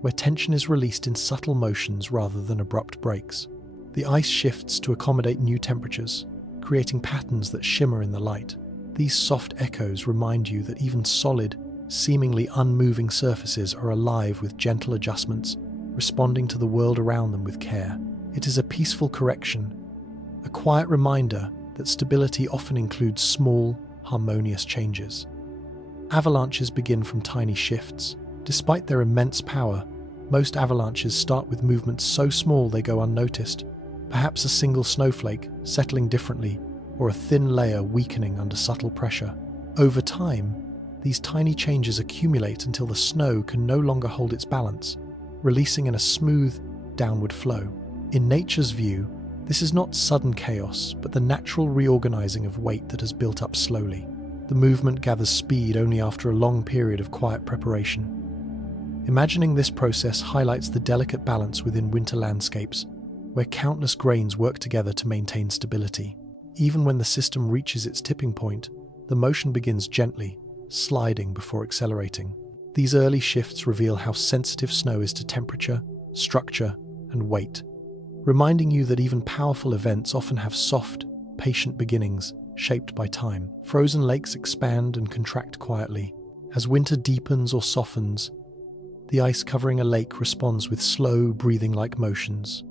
where tension is released in subtle motions rather than abrupt breaks. The ice shifts to accommodate new temperatures, creating patterns that shimmer in the light. These soft echoes remind you that even solid, seemingly unmoving surfaces are alive with gentle adjustments, responding to the world around them with care. It is a peaceful correction, a quiet reminder that stability often includes small, harmonious changes. Avalanches begin from tiny shifts. Despite their immense power, most avalanches start with movements so small they go unnoticed. Perhaps a single snowflake settling differently, or a thin layer weakening under subtle pressure. Over time, these tiny changes accumulate until the snow can no longer hold its balance, releasing in a smooth, downward flow. In nature's view, this is not sudden chaos, but the natural reorganizing of weight that has built up slowly. the movement gathers speed only after a long period of quiet preparation. Imagining this process highlights the delicate balance within winter landscapes, where countless grains work together to maintain stability. Even when the system reaches its tipping point, the motion begins gently, sliding before accelerating. These early shifts reveal how sensitive snow is to temperature, structure, and weight, reminding you that even powerful events often have soft, patient beginnings shaped by time. Frozen lakes expand and contract quietly. As winter deepens or softens, the ice covering a lake responds with slow, breathing-like motions.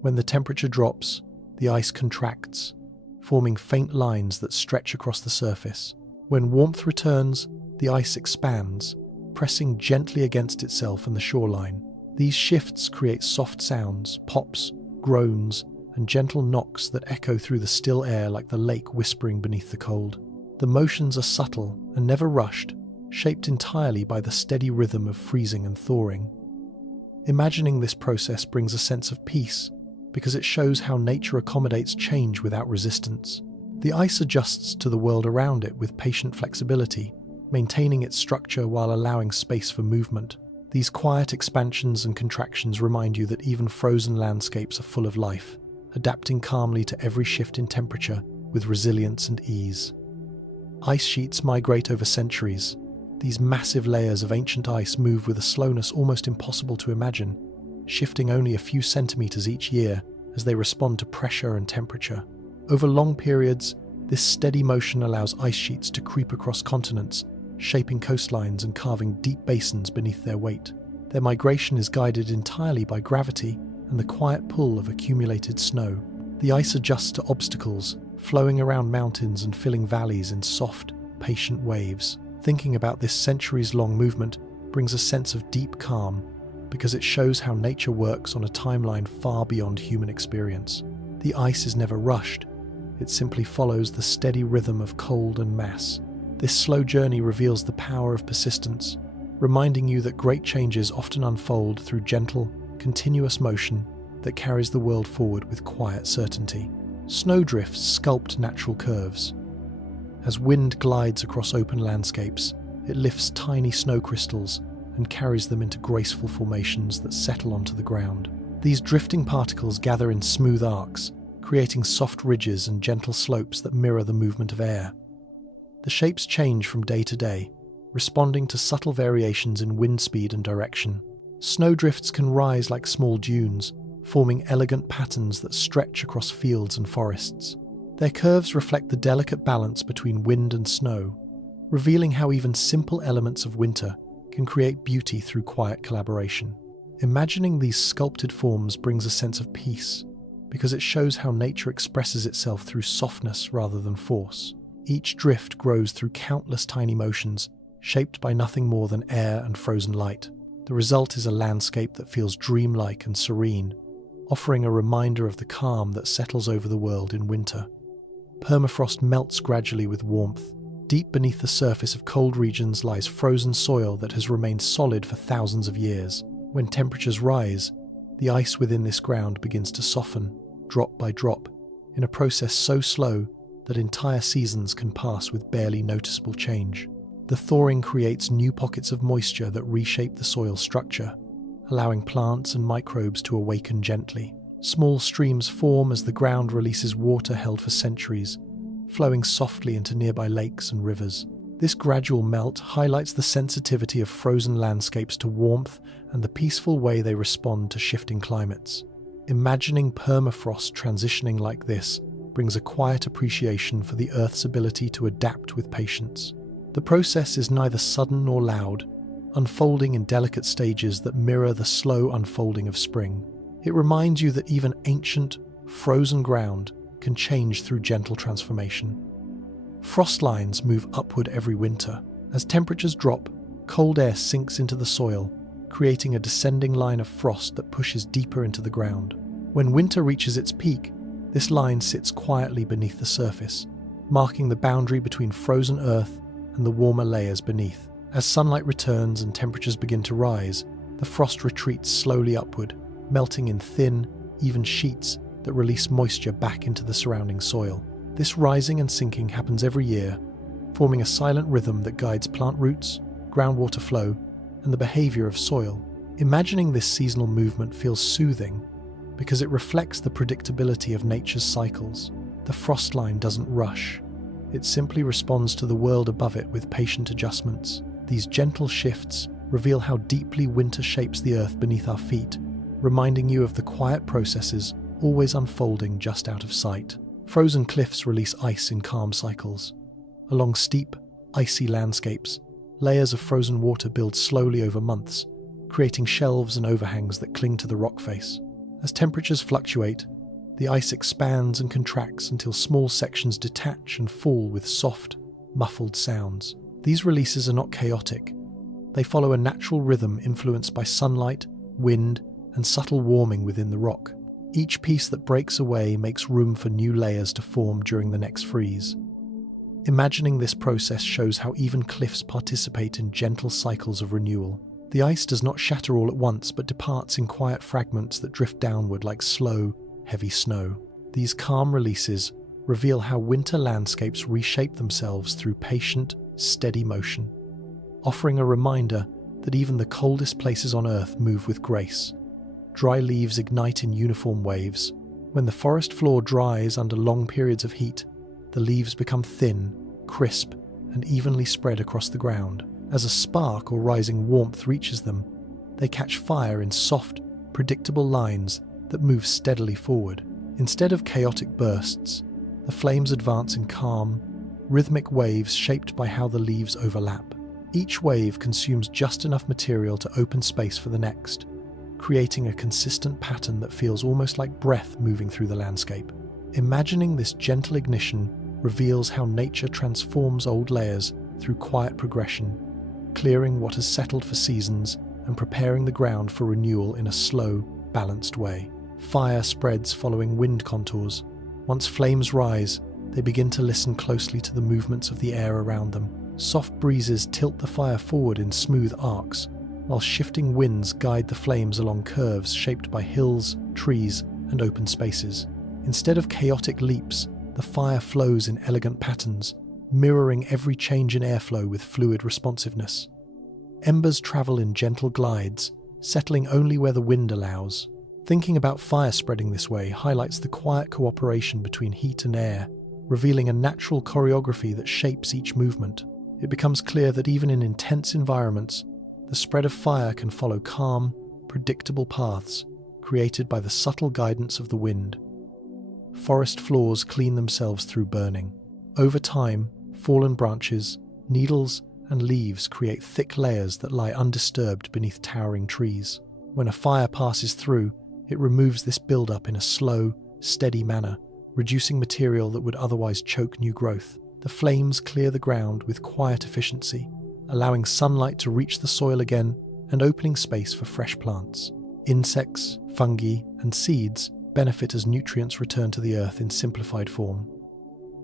When the temperature drops, the ice contracts, forming faint lines that stretch across the surface. When warmth returns, the ice expands, pressing gently against itself and the shoreline. These shifts create soft sounds, pops, groans, and gentle knocks that echo through the still air like the lake whispering beneath the cold. The motions are subtle and never rushed, shaped entirely by the steady rhythm of freezing and thawing. Imagining this process brings a sense of peace, because it shows how nature accommodates change without resistance. The ice adjusts to the world around it with patient flexibility, maintaining its structure while allowing space for movement. These quiet expansions and contractions remind you that even frozen landscapes are full of life, adapting calmly to every shift in temperature with resilience and ease. Ice sheets migrate over centuries. These massive layers of ancient ice move with a slowness almost impossible to imagine, shifting only a few centimeters each year as they respond to pressure and temperature. Over long periods, this steady motion allows ice sheets to creep across continents, shaping coastlines and carving deep basins beneath their weight. Their migration is guided entirely by gravity and the quiet pull of accumulated snow. The ice adjusts to obstacles, flowing around mountains and filling valleys in soft, patient waves. Thinking about this centuries-long movement brings a sense of deep calm, because it shows how nature works on a timeline far beyond human experience. The ice is never rushed. It simply follows the steady rhythm of cold and mass. This slow journey reveals the power of persistence, reminding you that great changes often unfold through gentle, continuous motion that carries the world forward with quiet certainty. Snowdrifts sculpt natural curves. As wind glides across open landscapes, it lifts tiny snow crystals and carries them into graceful formations that settle onto the ground. These drifting particles gather in smooth arcs, creating soft ridges and gentle slopes that mirror the movement of air. The shapes change from day to day, responding to subtle variations in wind speed and direction. Snowdrifts can rise like small dunes, forming elegant patterns that stretch across fields and forests. Their curves reflect the delicate balance between wind and snow, revealing how even simple elements of winter can create beauty through quiet collaboration. Imagining these sculpted forms brings a sense of peace, because it shows how nature expresses itself through softness rather than force. Each drift grows through countless tiny motions, shaped by nothing more than air and frozen light. The result is a landscape that feels dreamlike and serene, offering a reminder of the calm that settles over the world in winter. Permafrost melts gradually with warmth. Deep beneath the surface of cold regions lies frozen soil that has remained solid for thousands of years. When temperatures rise, the ice within this ground begins to soften, drop by drop, in a process so slow that entire seasons can pass with barely noticeable change. The thawing creates new pockets of moisture that reshape the soil structure, allowing plants and microbes to awaken gently. Small streams form as the ground releases water held for centuries, flowing softly into nearby lakes and rivers. This gradual melt highlights the sensitivity of frozen landscapes to warmth and the peaceful way they respond to shifting climates. Imagining permafrost transitioning like this brings a quiet appreciation for the Earth's ability to adapt with patience. The process is neither sudden nor loud, unfolding in delicate stages that mirror the slow unfolding of spring. It reminds you that even ancient, frozen ground can change through gentle transformation. Frost lines move upward every winter. As temperatures drop, cold air sinks into the soil, creating a descending line of frost that pushes deeper into the ground. When winter reaches its peak, this line sits quietly beneath the surface, marking the boundary between frozen earth and the warmer layers beneath. As sunlight returns and temperatures begin to rise, the frost retreats slowly upward, melting in thin, even sheets that release moisture back into the surrounding soil. This rising and sinking happens every year, forming a silent rhythm that guides plant roots, groundwater flow, and the behavior of soil. Imagining this seasonal movement feels soothing because it reflects the predictability of nature's cycles. The frost line doesn't rush. It simply responds to the world above it with patient adjustments. These gentle shifts reveal how deeply winter shapes the earth beneath our feet, reminding you of the quiet processes always unfolding just out of sight. Frozen cliffs release ice in calm cycles. Along steep, icy landscapes, layers of frozen water build slowly over months, creating shelves and overhangs that cling to the rock face. As temperatures fluctuate, the ice expands and contracts until small sections detach and fall with soft, muffled sounds. These releases are not chaotic. They follow a natural rhythm influenced by sunlight, wind, and subtle warming within the rock. Each piece that breaks away makes room for new layers to form during the next freeze. Imagining this process shows how even cliffs participate in gentle cycles of renewal. The ice does not shatter all at once, but departs in quiet fragments that drift downward like slow, heavy snow. These calm releases reveal how winter landscapes reshape themselves through patient, steady motion, offering a reminder that even the coldest places on Earth move with grace. Dry leaves ignite in uniform waves. When the forest floor dries under long periods of heat, the leaves become thin, crisp, and evenly spread across the ground. As a spark or rising warmth reaches them, they catch fire in soft, predictable lines that move steadily forward. Instead of chaotic bursts, the flames advance in calm, rhythmic waves shaped by how the leaves overlap. Each wave consumes just enough material to open space for the next, creating a consistent pattern that feels almost like breath moving through the landscape. Imagining this gentle ignition reveals how nature transforms old layers through quiet progression, clearing what has settled for seasons and preparing the ground for renewal in a slow, balanced way. Fire spreads following wind contours. Once flames rise, they begin to listen closely to the movements of the air around them. Soft breezes tilt the fire forward in smooth arcs, while shifting winds guide the flames along curves shaped by hills, trees, and open spaces. Instead of chaotic leaps, the fire flows in elegant patterns, mirroring every change in airflow with fluid responsiveness. Embers travel in gentle glides, settling only where the wind allows. Thinking about fire spreading this way highlights the quiet cooperation between heat and air, revealing a natural choreography that shapes each movement. It becomes clear that even in intense environments, the spread of fire can follow calm, predictable paths created by the subtle guidance of the wind. Forest floors clean themselves through burning. Over time, fallen branches, needles, and leaves create thick layers that lie undisturbed beneath towering trees. When a fire passes through, it removes this buildup in a slow, steady manner, reducing material that would otherwise choke new growth. The flames clear the ground with quiet efficiency, allowing sunlight to reach the soil again and opening space for fresh plants. Insects, fungi, and seeds benefit as nutrients return to the earth in simplified form.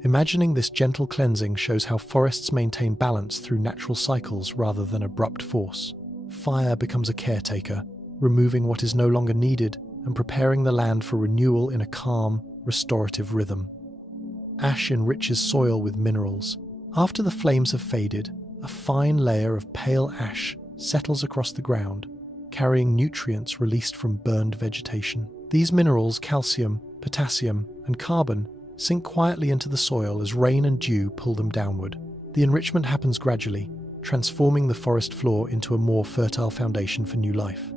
Imagining this gentle cleansing shows how forests maintain balance through natural cycles rather than abrupt force. Fire becomes a caretaker, removing what is no longer needed and preparing the land for renewal in a calm, restorative rhythm. Ash enriches soil with minerals. After the flames have faded, a fine layer of pale ash settles across the ground, carrying nutrients released from burned vegetation. These minerals, calcium, potassium, and carbon, sink quietly into the soil as rain and dew pull them downward. The enrichment happens gradually, transforming the forest floor into a more fertile foundation for new life.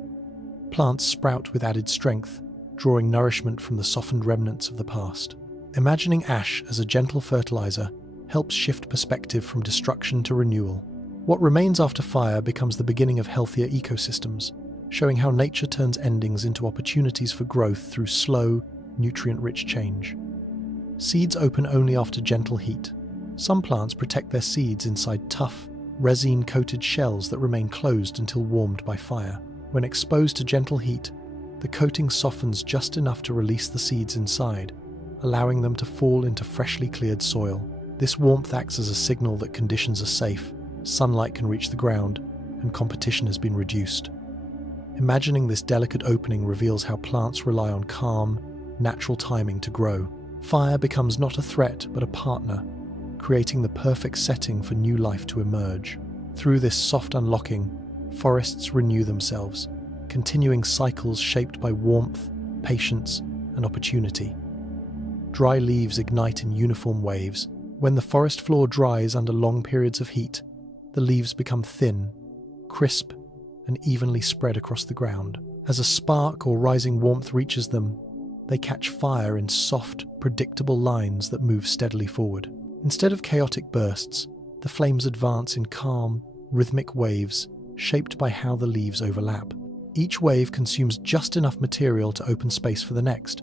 Plants sprout with added strength, drawing nourishment from the softened remnants of the past. Imagining ash as a gentle fertilizer helps shift perspective from destruction to renewal. What remains after fire becomes the beginning of healthier ecosystems, showing how nature turns endings into opportunities for growth through slow, nutrient-rich change. Seeds open only after gentle heat. Some plants protect their seeds inside tough, resin-coated shells that remain closed until warmed by fire. When exposed to gentle heat, the coating softens just enough to release the seeds inside, allowing them to fall into freshly cleared soil. This warmth acts as a signal that conditions are safe, sunlight can reach the ground, and competition has been reduced. Imagining this delicate opening reveals how plants rely on calm, natural timing to grow. Fire becomes not a threat, but a partner, creating the perfect setting for new life to emerge. Through this soft unlocking, forests renew themselves, continuing cycles shaped by warmth, patience, and opportunity. Dry leaves ignite in uniform waves. When the forest floor dries under long periods of heat, the leaves become thin, crisp, and evenly spread across the ground. As a spark or rising warmth reaches them, they catch fire in soft, predictable lines that move steadily forward. Instead of chaotic bursts, the flames advance in calm, rhythmic waves shaped by how the leaves overlap. Each wave consumes just enough material to open space for the next,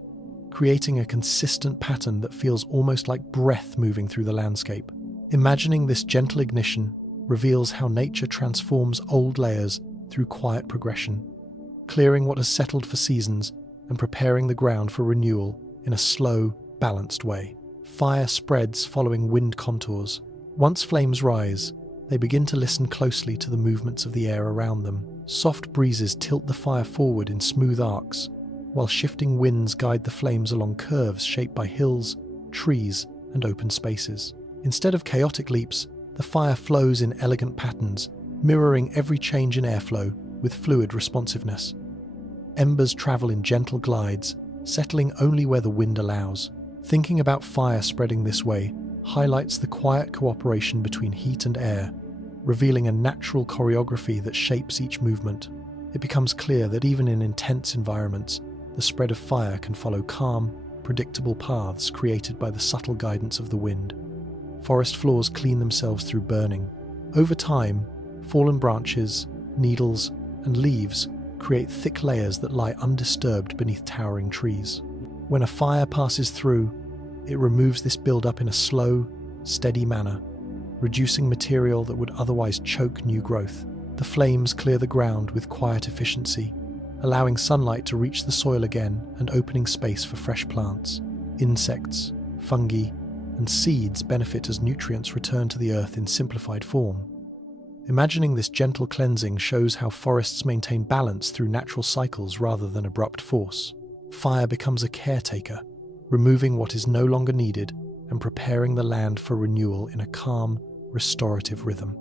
creating a consistent pattern that feels almost like breath moving through the landscape. Imagining this gentle ignition reveals how nature transforms old layers through quiet progression, clearing what has settled for seasons and preparing the ground for renewal in a slow, balanced way. Fire spreads following wind contours. Once flames rise, they begin to listen closely to the movements of the air around them. Soft breezes tilt the fire forward in smooth arcs, while shifting winds guide the flames along curves shaped by hills, trees, and open spaces. Instead of chaotic leaps, the fire flows in elegant patterns, mirroring every change in airflow with fluid responsiveness. Embers travel in gentle glides, settling only where the wind allows. Thinking about fire spreading this way highlights the quiet cooperation between heat and air, revealing a natural choreography that shapes each movement. It becomes clear that even in intense environments, the spread of fire can follow calm, predictable paths created by the subtle guidance of the wind. Forest floors clean themselves through burning. Over time, fallen branches, needles, and leaves create thick layers that lie undisturbed beneath towering trees. When a fire passes through, it removes this buildup in a slow, steady manner, reducing material that would otherwise choke new growth. The flames clear the ground with quiet efficiency, allowing sunlight to reach the soil again and opening space for fresh plants. Insects, fungi, and seeds benefit as nutrients return to the earth in simplified form. Imagining this gentle cleansing shows how forests maintain balance through natural cycles rather than abrupt force. Fire becomes a caretaker, removing what is no longer needed and preparing the land for renewal in a calm, restorative rhythm.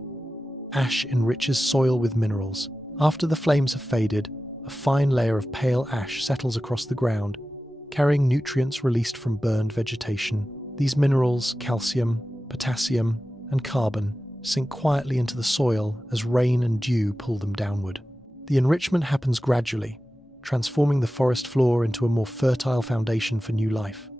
Ash enriches soil with minerals. After the flames have faded, a fine layer of pale ash settles across the ground, carrying nutrients released from burned vegetation. These minerals, calcium, potassium, and carbon, sink quietly into the soil as rain and dew pull them downward. The enrichment happens gradually, transforming the forest floor into a more fertile foundation for new life.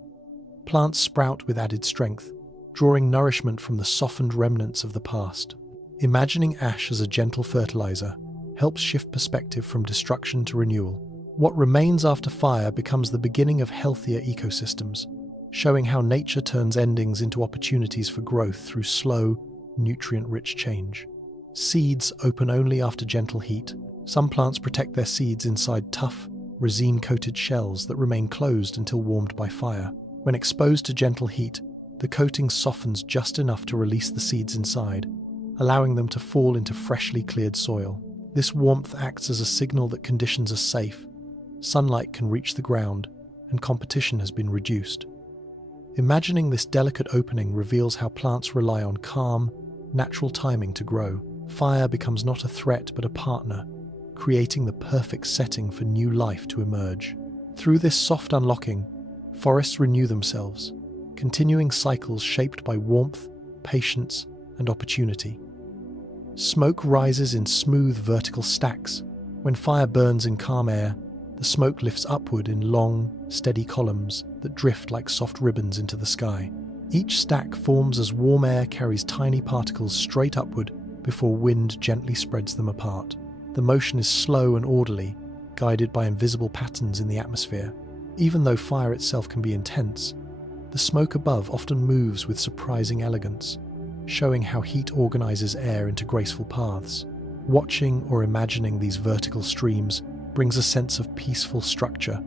Plants sprout with added strength, drawing nourishment from the softened remnants of the past. Imagining ash as a gentle fertilizer helps shift perspective from destruction to renewal. What remains after fire becomes the beginning of healthier ecosystems, showing how nature turns endings into opportunities for growth through slow, nutrient-rich change. Seeds open only after gentle heat. Some plants protect their seeds inside tough, resin-coated shells that remain closed until warmed by fire. When exposed to gentle heat, the coating softens just enough to release the seeds inside, allowing them to fall into freshly cleared soil. This warmth acts as a signal that conditions are safe, sunlight can reach the ground, and competition has been reduced. Imagining this delicate opening reveals how plants rely on calm, natural timing to grow. Fire becomes not a threat but a partner, creating the perfect setting for new life to emerge. Through this soft unlocking, forests renew themselves, continuing cycles shaped by warmth, patience, and opportunity. Smoke rises in smooth vertical stacks. When fire burns in calm air, the smoke lifts upward in long, steady columns that drift like soft ribbons into the sky. Each stack forms as warm air carries tiny particles straight upward before wind gently spreads them apart. The motion is slow and orderly, guided by invisible patterns in the atmosphere. Even though fire itself can be intense, the smoke above often moves with surprising elegance, showing how heat organizes air into graceful paths. Watching or imagining these vertical streams brings a sense of peaceful structure,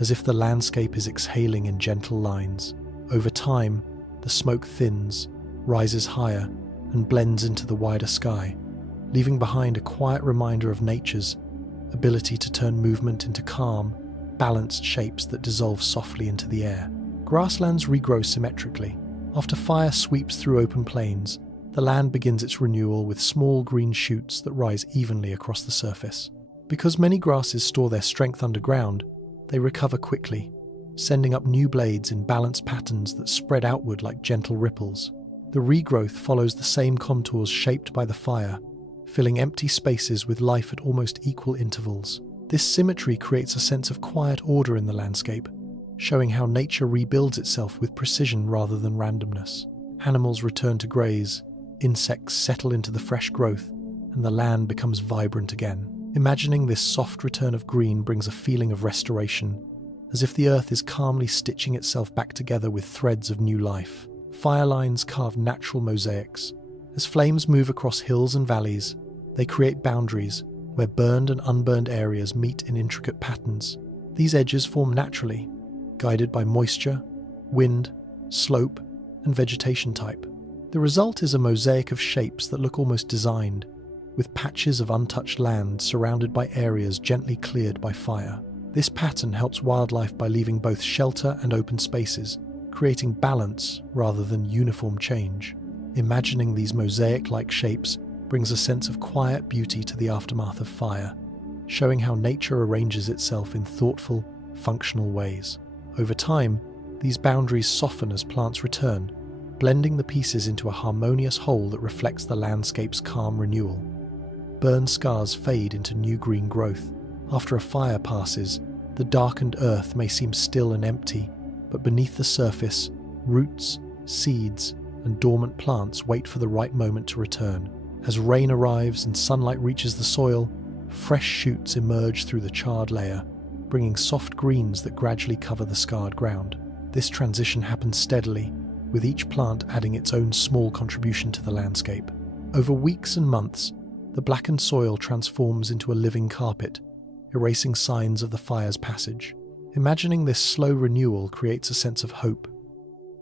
as if the landscape is exhaling in gentle lines. Over time, the smoke thins, rises higher, and blends into the wider sky, leaving behind a quiet reminder of nature's ability to turn movement into calm, balanced shapes that dissolve softly into the air. Grasslands regrow symmetrically, After fire sweeps through open plains, the land begins its renewal with small green shoots that rise evenly across the surface. Because many grasses store their strength underground, they recover quickly, sending up new blades in balanced patterns that spread outward like gentle ripples. The regrowth follows the same contours shaped by the fire, filling empty spaces with life at almost equal intervals. This symmetry creates a sense of quiet order in the landscape, showing how nature rebuilds itself with precision rather than randomness. Animals return to graze, insects settle into the fresh growth, and the land becomes vibrant again. Imagining this soft return of green brings a feeling of restoration, as if the earth is calmly stitching itself back together with threads of new life. Fire lines carve natural mosaics. As flames move across hills and valleys, they create boundaries where burned and unburned areas meet in intricate patterns. These edges form naturally, guided by moisture, wind, slope, and vegetation type. The result is a mosaic of shapes that look almost designed, with patches of untouched land surrounded by areas gently cleared by fire. This pattern helps wildlife by leaving both shelter and open spaces, creating balance rather than uniform change. Imagining these mosaic-like shapes brings a sense of quiet beauty to the aftermath of fire, showing how nature arranges itself in thoughtful, functional ways. Over time, these boundaries soften as plants return, blending the pieces into a harmonious whole that reflects the landscape's calm renewal. Burned scars fade into new green growth. After a fire passes, the darkened earth may seem still and empty, but beneath the surface, roots, seeds, and dormant plants wait for the right moment to return. As rain arrives and sunlight reaches the soil, fresh shoots emerge through the charred layer, bringing soft greens that gradually cover the scarred ground. This transition happens steadily, with each plant adding its own small contribution to the landscape. Over weeks and months, the blackened soil transforms into a living carpet, erasing signs of the fire's passage. Imagining this slow renewal creates a sense of hope,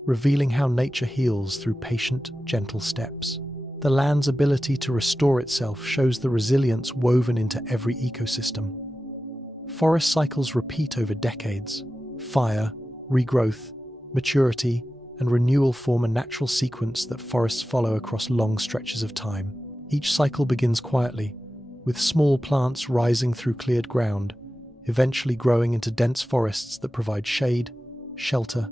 revealing how nature heals through patient, gentle steps. The land's ability to restore itself shows the resilience woven into every ecosystem. Forest cycles repeat over decades. Fire, regrowth, maturity, and renewal form a natural sequence that forests follow across long stretches of time. Each cycle begins quietly, with small plants rising through cleared ground, eventually growing into dense forests that provide shade, shelter,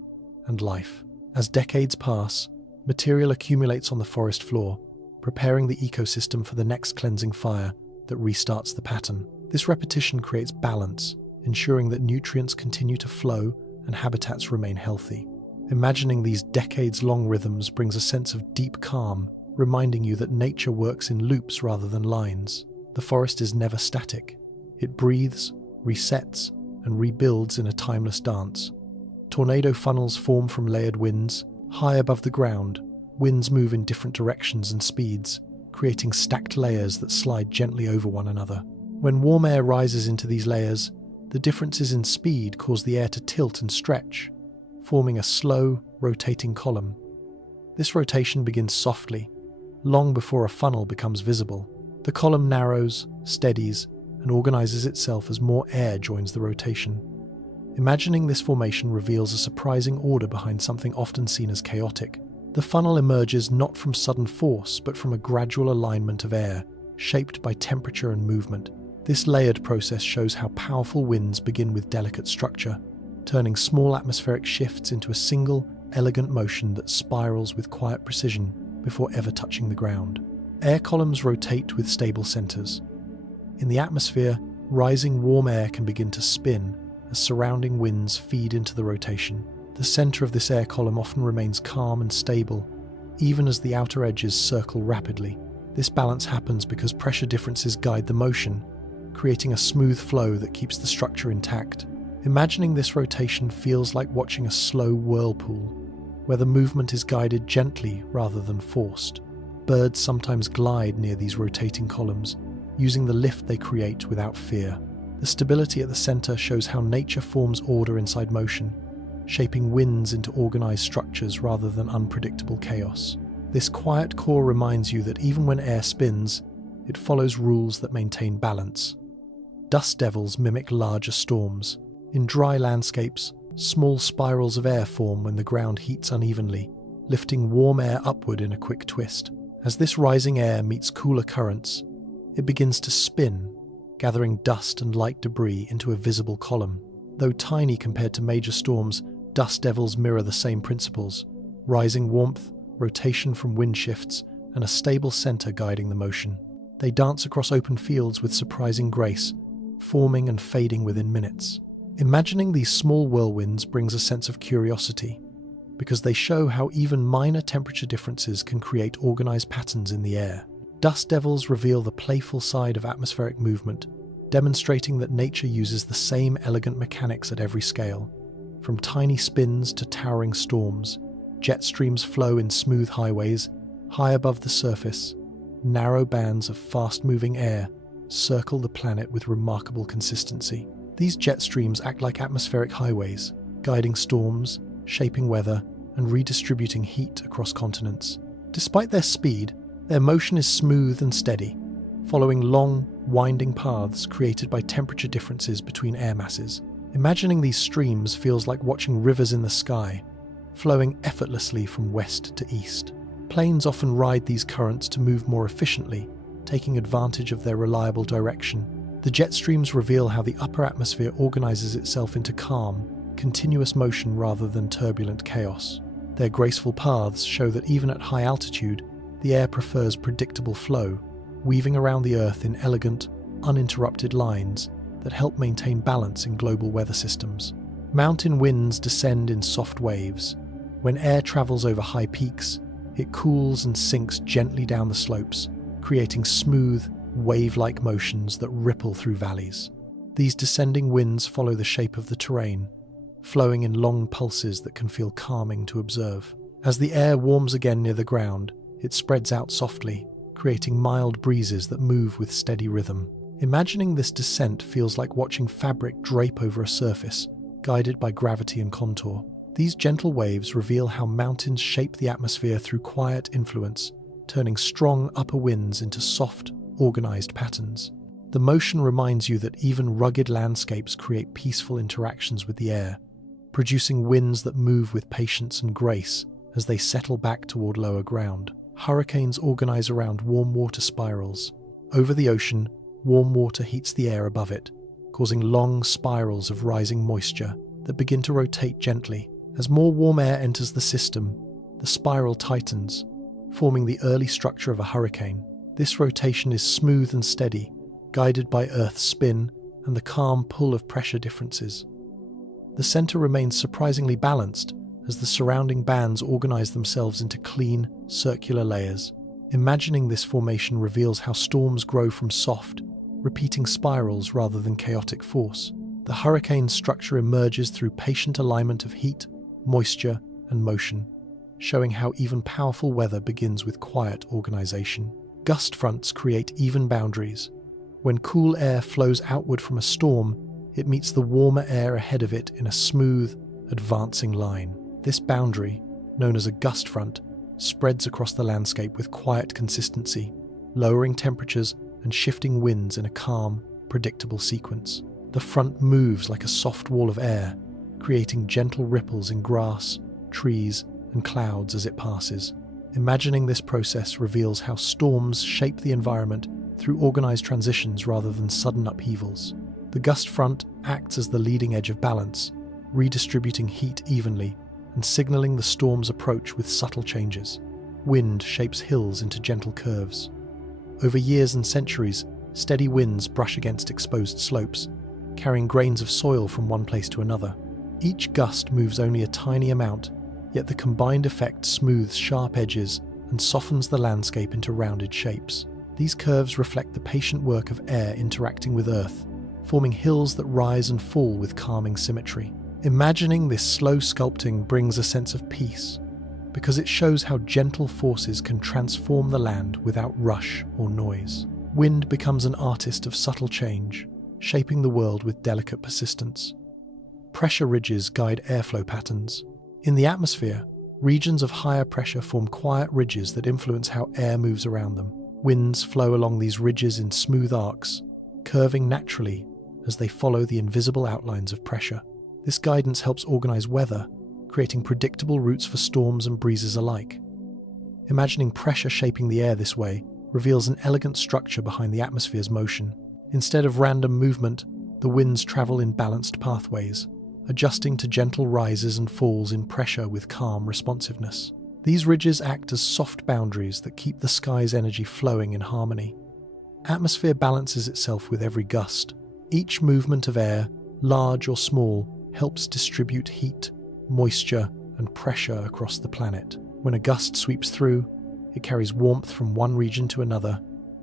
and life. As decades pass, material accumulates on the forest floor, preparing the ecosystem for the next cleansing fire that restarts the pattern. This repetition creates balance, ensuring that nutrients continue to flow and habitats remain healthy. Imagining these decades-long rhythms brings a sense of deep calm, reminding you that nature works in loops rather than lines. The forest is never static. It breathes, resets, and rebuilds in a timeless dance. Tornado funnels form from layered winds. High above the ground, winds move in different directions and speeds, creating stacked layers that slide gently over one another. When warm air rises into these layers, the differences in speed cause the air to tilt and stretch, forming a slow, rotating column. This rotation begins softly, long before a funnel becomes visible. The column narrows, steadies, and organizes itself as more air joins the rotation. Imagining this formation reveals a surprising order behind something often seen as chaotic. The funnel emerges not from sudden force, but from a gradual alignment of air, shaped by temperature and movement. This layered process shows how powerful winds begin with delicate structure, turning small atmospheric shifts into a single, elegant motion that spirals with quiet precision before ever touching the ground. Air columns rotate with stable centers. In the atmosphere, rising warm air can begin to spin as surrounding winds feed into the rotation. The center of this air column often remains calm and stable, even as the outer edges circle rapidly. This balance happens because pressure differences guide the motion, creating a smooth flow that keeps the structure intact. Imagining this rotation feels like watching a slow whirlpool, where the movement is guided gently rather than forced. Birds sometimes glide near these rotating columns, using the lift they create without fear. The stability at the center shows how nature forms order inside motion, shaping winds into organized structures rather than unpredictable chaos. This quiet core reminds you that even when air spins, it follows rules that maintain balance. Dust devils mimic larger storms. In dry landscapes, small spirals of air form when the ground heats unevenly, lifting warm air upward in a quick twist. As this rising air meets cooler currents, it begins to spin, gathering dust and light debris into a visible column. Though tiny compared to major storms, dust devils mirror the same principles: rising warmth, rotation from wind shifts, and a stable center guiding the motion. They dance across open fields with surprising grace, forming and fading within minutes. Imagining these small whirlwinds brings a sense of curiosity, because they show how even minor temperature differences can create organized patterns in the air. Dust devils reveal the playful side of atmospheric movement, demonstrating that nature uses the same elegant mechanics at every scale. From tiny spins to towering storms, jet streams flow in smooth highways. High above the surface, narrow bands of fast-moving air circle the planet with remarkable consistency. These jet streams act like atmospheric highways, guiding storms, shaping weather, and redistributing heat across continents. Despite their speed, their motion is smooth and steady, following long, winding paths created by temperature differences between air masses. Imagining these streams feels like watching rivers in the sky, flowing effortlessly from west to east. Planes often ride these currents to move more efficiently, taking advantage of their reliable direction. The jet streams reveal how the upper atmosphere organizes itself into calm, continuous motion rather than turbulent chaos. Their graceful paths show that even at high altitude, the air prefers predictable flow, weaving around the Earth in elegant, uninterrupted lines that help maintain balance in global weather systems. Mountain winds descend in soft waves. When air travels over high peaks, it cools and sinks gently down the slopes, creating smooth, wave-like motions that ripple through valleys. These descending winds follow the shape of the terrain, flowing in long pulses that can feel calming to observe. As the air warms again near the ground, it spreads out softly, creating mild breezes that move with steady rhythm. Imagining this descent feels like watching fabric drape over a surface, guided by gravity and contour. These gentle waves reveal how mountains shape the atmosphere through quiet influence, turning strong upper winds into soft, organized patterns. The motion reminds you that even rugged landscapes create peaceful interactions with the air, producing winds that move with patience and grace as they settle back toward lower ground. Hurricanes organize around warm water spirals. Over the ocean, warm water heats the air above it, causing long spirals of rising moisture that begin to rotate gently. As more warm air enters the system, the spiral tightens, forming the early structure of a hurricane. This rotation is smooth and steady, guided by Earth's spin and the calm pull of pressure differences. The center remains surprisingly balanced as the surrounding bands organize themselves into clean, circular layers. Imagining this formation reveals how storms grow from soft, repeating spirals rather than chaotic force. The hurricane's structure emerges through patient alignment of heat, moisture, and motion, showing how even powerful weather begins with quiet organization. Gust fronts create even boundaries. When cool air flows outward from a storm, it meets the warmer air ahead of it in a smooth, advancing line. This boundary, known as a gust front, spreads across the landscape with quiet consistency, lowering temperatures and shifting winds in a calm, predictable sequence. The front moves like a soft wall of air, creating gentle ripples in grass, trees, and clouds as it passes. Imagining this process reveals how storms shape the environment through organized transitions rather than sudden upheavals. The gust front acts as the leading edge of balance, redistributing heat evenly and signaling the storm's approach with subtle changes. Wind shapes hills into gentle curves. Over years and centuries, steady winds brush against exposed slopes, carrying grains of soil from one place to another. Each gust moves only a tiny amount, yet the combined effect smooths sharp edges and softens the landscape into rounded shapes. These curves reflect the patient work of air interacting with Earth, forming hills that rise and fall with calming symmetry. Imagining this slow sculpting brings a sense of peace, because it shows how gentle forces can transform the land without rush or noise. Wind becomes an artist of subtle change, shaping the world with delicate persistence. Pressure ridges guide airflow patterns. In the atmosphere, regions of higher pressure form quiet ridges that influence how air moves around them. Winds flow along these ridges in smooth arcs, curving naturally as they follow the invisible outlines of pressure. This guidance helps organize weather, creating predictable routes for storms and breezes alike. Imagining pressure shaping the air this way reveals an elegant structure behind the atmosphere's motion. Instead of random movement, the winds travel in balanced pathways, adjusting to gentle rises and falls in pressure with calm responsiveness. These ridges act as soft boundaries that keep the sky's energy flowing in harmony. Atmosphere balances itself with every gust. Each movement of air, large or small, helps distribute heat, moisture, and pressure across the planet. When a gust sweeps through, it carries warmth from one region to another,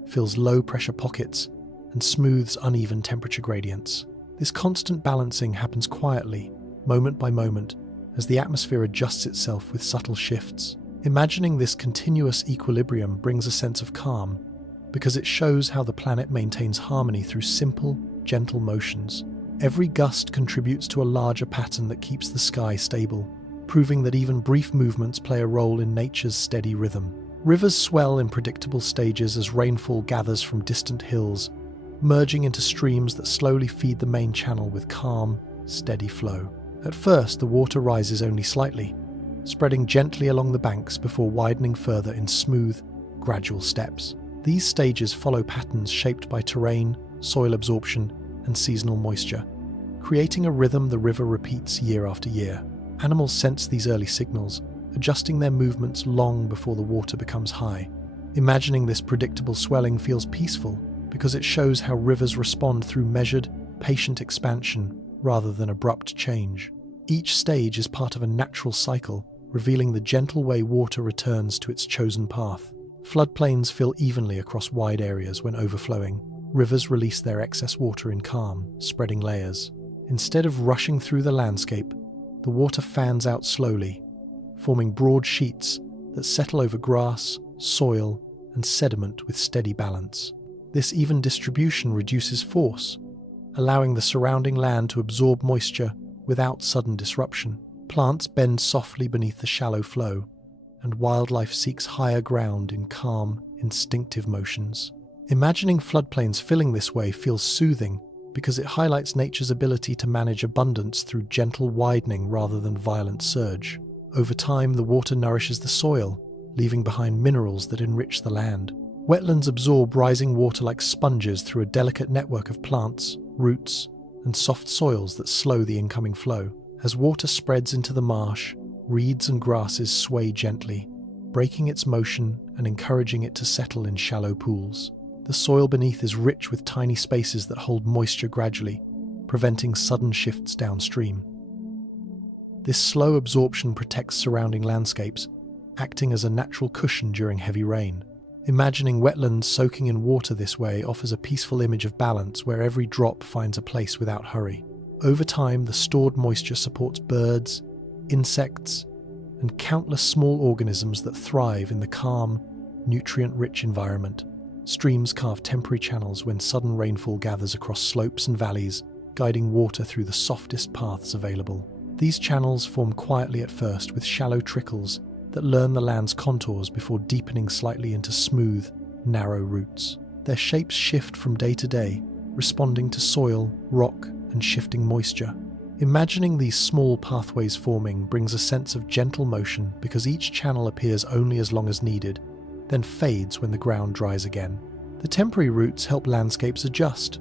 fills low-pressure pockets, and smooths uneven temperature gradients. This constant balancing happens quietly, moment by moment, as the atmosphere adjusts itself with subtle shifts. Imagining this continuous equilibrium brings a sense of calm, because it shows how the planet maintains harmony through simple, gentle motions. Every gust contributes to a larger pattern that keeps the sky stable, proving that even brief movements play a role in nature's steady rhythm. Rivers swell in predictable stages as rainfall gathers from distant hills, merging into streams that slowly feed the main channel with calm, steady flow. At first, the water rises only slightly, spreading gently along the banks before widening further in smooth, gradual steps. These stages follow patterns shaped by terrain, soil absorption, and seasonal moisture, creating a rhythm the river repeats year after year. Animals sense these early signals, adjusting their movements long before the water becomes high. Imagining this predictable swelling feels peaceful because it shows how rivers respond through measured, patient expansion rather than abrupt change. Each stage is part of a natural cycle, revealing the gentle way water returns to its chosen path. Floodplains fill evenly across wide areas when overflowing. Rivers release their excess water in calm, spreading layers. Instead of rushing through the landscape, the water fans out slowly, forming broad sheets that settle over grass, soil, and sediment with steady balance. This even distribution reduces force, allowing the surrounding land to absorb moisture without sudden disruption. Plants bend softly beneath the shallow flow, and wildlife seeks higher ground in calm, instinctive motions. Imagining floodplains filling this way feels soothing because it highlights nature's ability to manage abundance through gentle widening rather than violent surge. Over time, the water nourishes the soil, leaving behind minerals that enrich the land. Wetlands absorb rising water like sponges through a delicate network of plants, roots, and soft soils that slow the incoming flow. As water spreads into the marsh, reeds and grasses sway gently, breaking its motion and encouraging it to settle in shallow pools. The soil beneath is rich with tiny spaces that hold moisture gradually, preventing sudden shifts downstream. This slow absorption protects surrounding landscapes, acting as a natural cushion during heavy rain. Imagining wetlands soaking in water this way offers a peaceful image of balance where every drop finds a place without hurry. Over time, the stored moisture supports birds, insects, and countless small organisms that thrive in the calm, nutrient-rich environment. Streams carve temporary channels when sudden rainfall gathers across slopes and valleys, guiding water through the softest paths available. These channels form quietly at first with shallow trickles that learn the land's contours before deepening slightly into smooth, narrow routes. Their shapes shift from day to day, responding to soil, rock, and shifting moisture. Imagining these small pathways forming brings a sense of gentle motion because each channel appears only as long as needed, then fades when the ground dries again. The temporary routes help landscapes adjust,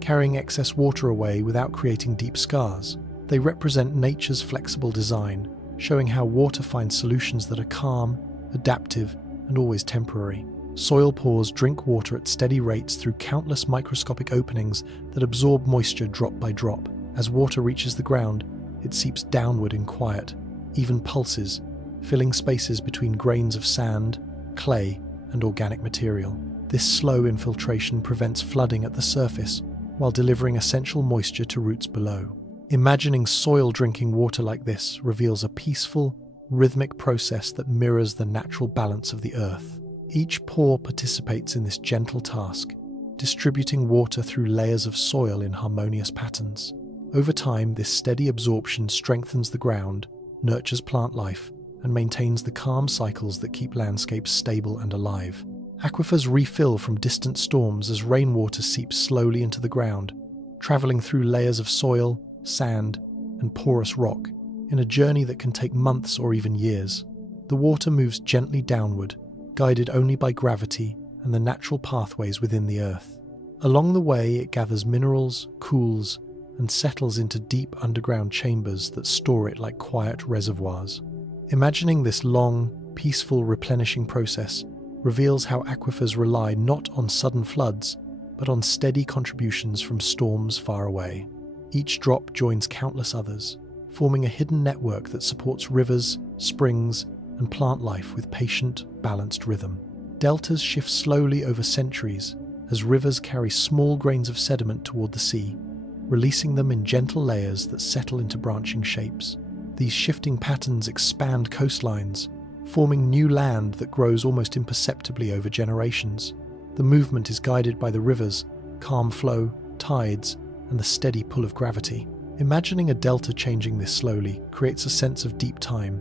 carrying excess water away without creating deep scars. They represent nature's flexible design, showing how water finds solutions that are calm, adaptive, and always temporary. Soil pores drink water at steady rates through countless microscopic openings that absorb moisture drop by drop. As water reaches the ground, it seeps downward in quiet, even pulses, filling spaces between grains of sand, clay, and organic material. This slow infiltration prevents flooding at the surface while delivering essential moisture to roots below. Imagining soil drinking water like this reveals a peaceful, rhythmic process that mirrors the natural balance of the earth. Each pore participates in this gentle task, distributing water through layers of soil in harmonious patterns. Over time, this steady absorption strengthens the ground, nurtures plant life, and maintains the calm cycles that keep landscapes stable and alive. Aquifers refill from distant storms as rainwater seeps slowly into the ground, traveling through layers of soil, sand, and porous rock, in a journey that can take months or even years. The water moves gently downward, guided only by gravity and the natural pathways within the earth. Along the way, it gathers minerals, cools, and settles into deep underground chambers that store it like quiet reservoirs. Imagining this long, peaceful replenishing process reveals how aquifers rely not on sudden floods, but on steady contributions from storms far away. Each drop joins countless others, forming a hidden network that supports rivers, springs, and plant life with patient, balanced rhythm. Deltas shift slowly over centuries as rivers carry small grains of sediment toward the sea, releasing them in gentle layers that settle into branching shapes. These shifting patterns expand coastlines, forming new land that grows almost imperceptibly over generations. The movement is guided by the rivers, calm flow, tides, and the steady pull of gravity. Imagining a delta changing this slowly creates a sense of deep time,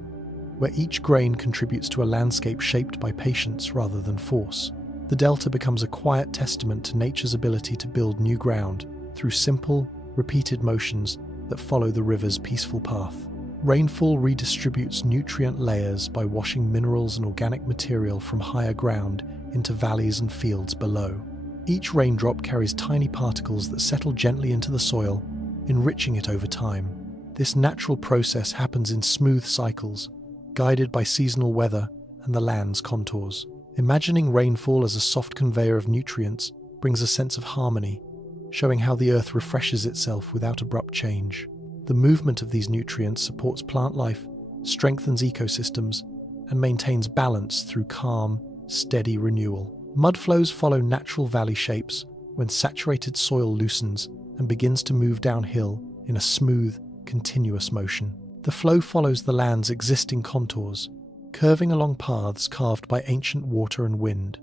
where each grain contributes to a landscape shaped by patience rather than force. The delta becomes a quiet testament to nature's ability to build new ground through simple, repeated motions that follow the river's peaceful path. Rainfall redistributes nutrient layers by washing minerals and organic material from higher ground into valleys and fields below. Each raindrop carries tiny particles that settle gently into the soil, enriching it over time. This natural process happens in smooth cycles, guided by seasonal weather and the land's contours. Imagining rainfall as a soft conveyor of nutrients brings a sense of harmony, showing how the earth refreshes itself without abrupt change. The movement of these nutrients supports plant life, strengthens ecosystems, and maintains balance through calm, steady renewal. Mudflows follow natural valley shapes when saturated soil loosens and begins to move downhill in a smooth, continuous motion. The flow follows the land's existing contours, curving along paths carved by ancient water and wind.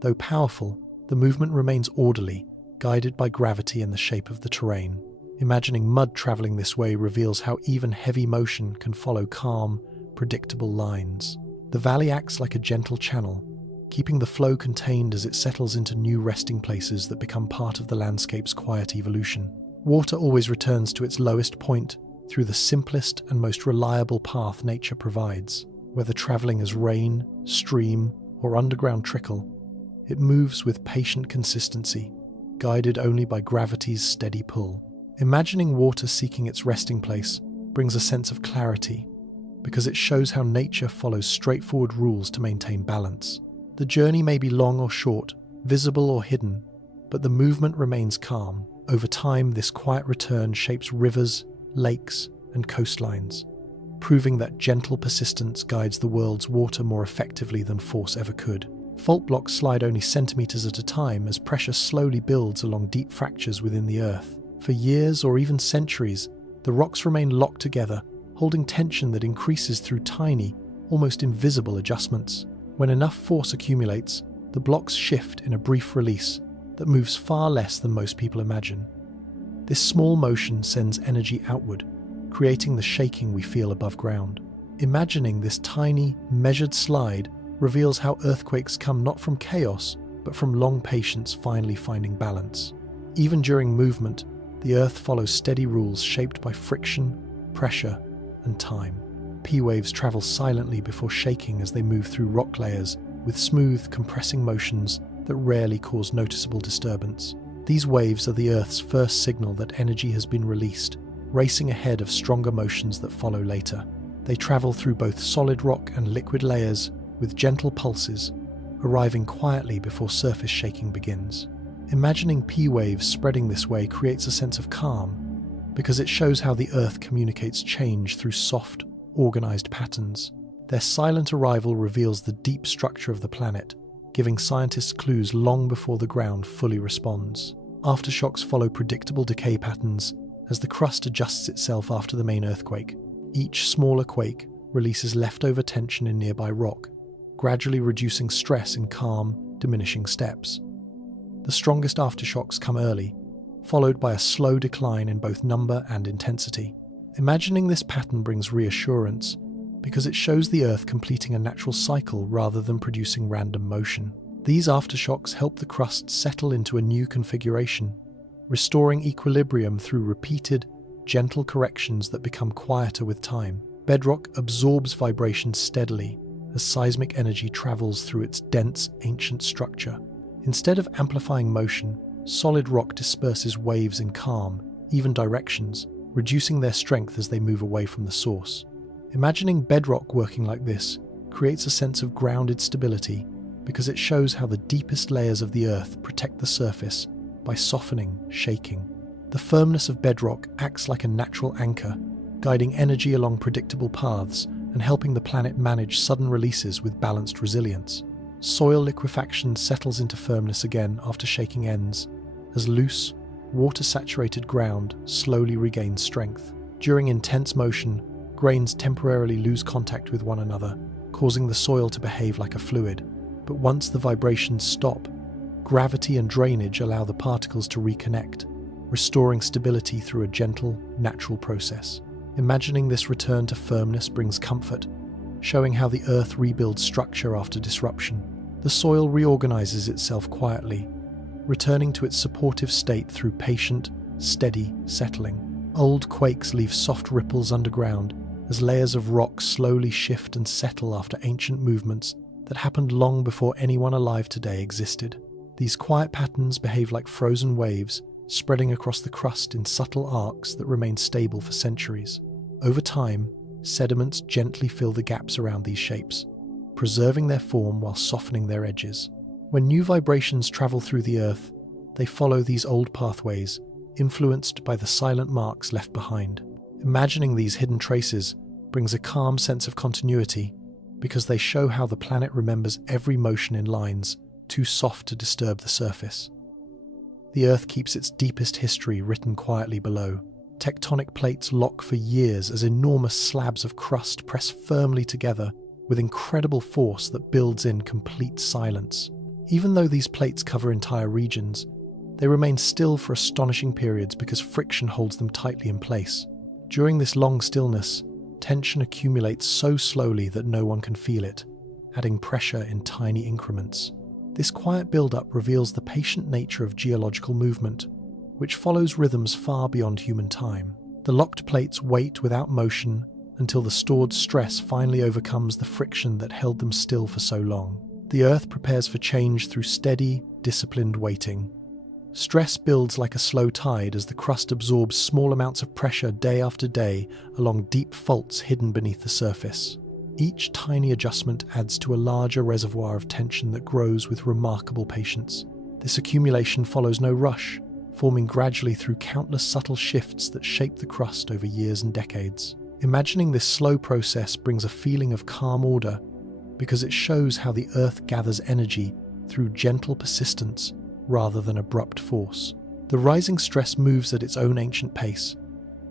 Though powerful, the movement remains orderly, guided by gravity and the shape of the terrain. Imagining mud traveling this way reveals how even heavy motion can follow calm, predictable lines. The valley acts like a gentle channel, keeping the flow contained as it settles into new resting places that become part of the landscape's quiet evolution. Water always returns to its lowest point through the simplest and most reliable path nature provides. Whether traveling as rain, stream, or underground trickle, it moves with patient consistency, guided only by gravity's steady pull. Imagining water seeking its resting place brings a sense of clarity, because it shows how nature follows straightforward rules to maintain balance. The journey may be long or short, visible or hidden, but the movement remains calm. Over time, this quiet return shapes rivers, lakes, and coastlines, proving that gentle persistence guides the world's water more effectively than force ever could. Fault blocks slide only centimeters at a time as pressure slowly builds along deep fractures within the earth. For years or even centuries, the rocks remain locked together, holding tension that increases through tiny, almost invisible adjustments. When enough force accumulates, the blocks shift in a brief release that moves far less than most people imagine. This small motion sends energy outward, creating the shaking we feel above ground. Imagining this tiny, measured slide reveals how earthquakes come not from chaos, but from long patience finally finding balance. Even during movement, the earth follows steady rules shaped by friction, pressure, and time. P waves travel silently before shaking as they move through rock layers with smooth, compressing motions that rarely cause noticeable disturbance. These waves are the Earth's first signal that energy has been released, racing ahead of stronger motions that follow later. They travel through both solid rock and liquid layers with gentle pulses, arriving quietly before surface shaking begins. Imagining P waves spreading this way creates a sense of calm, because it shows how the Earth communicates change through soft, organized patterns. Their silent arrival reveals the deep structure of the planet, giving scientists clues long before the ground fully responds. Aftershocks follow predictable decay patterns as the crust adjusts itself after the main earthquake. Each smaller quake releases leftover tension in nearby rock, gradually reducing stress in calm, diminishing steps. The strongest aftershocks come early, followed by a slow decline in both number and intensity. Imagining this pattern brings reassurance, because it shows the Earth completing a natural cycle rather than producing random motion. These aftershocks help the crust settle into a new configuration, restoring equilibrium through repeated, gentle corrections that become quieter with time. Bedrock absorbs vibration steadily as seismic energy travels through its dense, ancient structure. Instead of amplifying motion, solid rock disperses waves in calm, even directions, reducing their strength as they move away from the source. Imagining bedrock working like this creates a sense of grounded stability because it shows how the deepest layers of the earth protect the surface by softening, shaking. The firmness of bedrock acts like a natural anchor, guiding energy along predictable paths and helping the planet manage sudden releases with balanced resilience. Soil liquefaction settles into firmness again after shaking ends, as loose, water-saturated ground slowly regains strength. During intense motion, grains temporarily lose contact with one another, causing the soil to behave like a fluid. But once the vibrations stop, gravity and drainage allow the particles to reconnect, restoring stability through a gentle, natural process. Imagining this return to firmness brings comfort, showing how the earth rebuilds structure after disruption. The soil reorganizes itself quietly, returning to its supportive state through patient, steady settling. Old quakes leave soft ripples underground as layers of rock slowly shift and settle after ancient movements that happened long before anyone alive today existed. These quiet patterns behave like frozen waves, spreading across the crust in subtle arcs that remain stable for centuries. Over time, sediments gently fill the gaps around these shapes, preserving their form while softening their edges. When new vibrations travel through the earth, they follow these old pathways, influenced by the silent marks left behind. Imagining these hidden traces brings a calm sense of continuity because they show how the planet remembers every motion in lines too soft to disturb the surface. The Earth keeps its deepest history written quietly below. Tectonic plates lock for years as enormous slabs of crust press firmly together with incredible force that builds in complete silence. Even though these plates cover entire regions, they remain still for astonishing periods because friction holds them tightly in place. During this long stillness, tension accumulates so slowly that no one can feel it, adding pressure in tiny increments. This quiet build-up reveals the patient nature of geological movement, which follows rhythms far beyond human time. The locked plates wait without motion until the stored stress finally overcomes the friction that held them still for so long. The Earth prepares for change through steady, disciplined waiting. Stress builds like a slow tide as the crust absorbs small amounts of pressure day after day along deep faults hidden beneath the surface. Each tiny adjustment adds to a larger reservoir of tension that grows with remarkable patience. This accumulation follows no rush, forming gradually through countless subtle shifts that shape the crust over years and decades. Imagining this slow process brings a feeling of calm order because it shows how the Earth gathers energy through gentle persistence rather than abrupt force. The rising stress moves at its own ancient pace,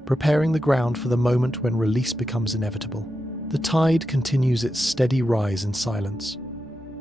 preparing the ground for the moment when release becomes inevitable. The tide continues its steady rise in silence.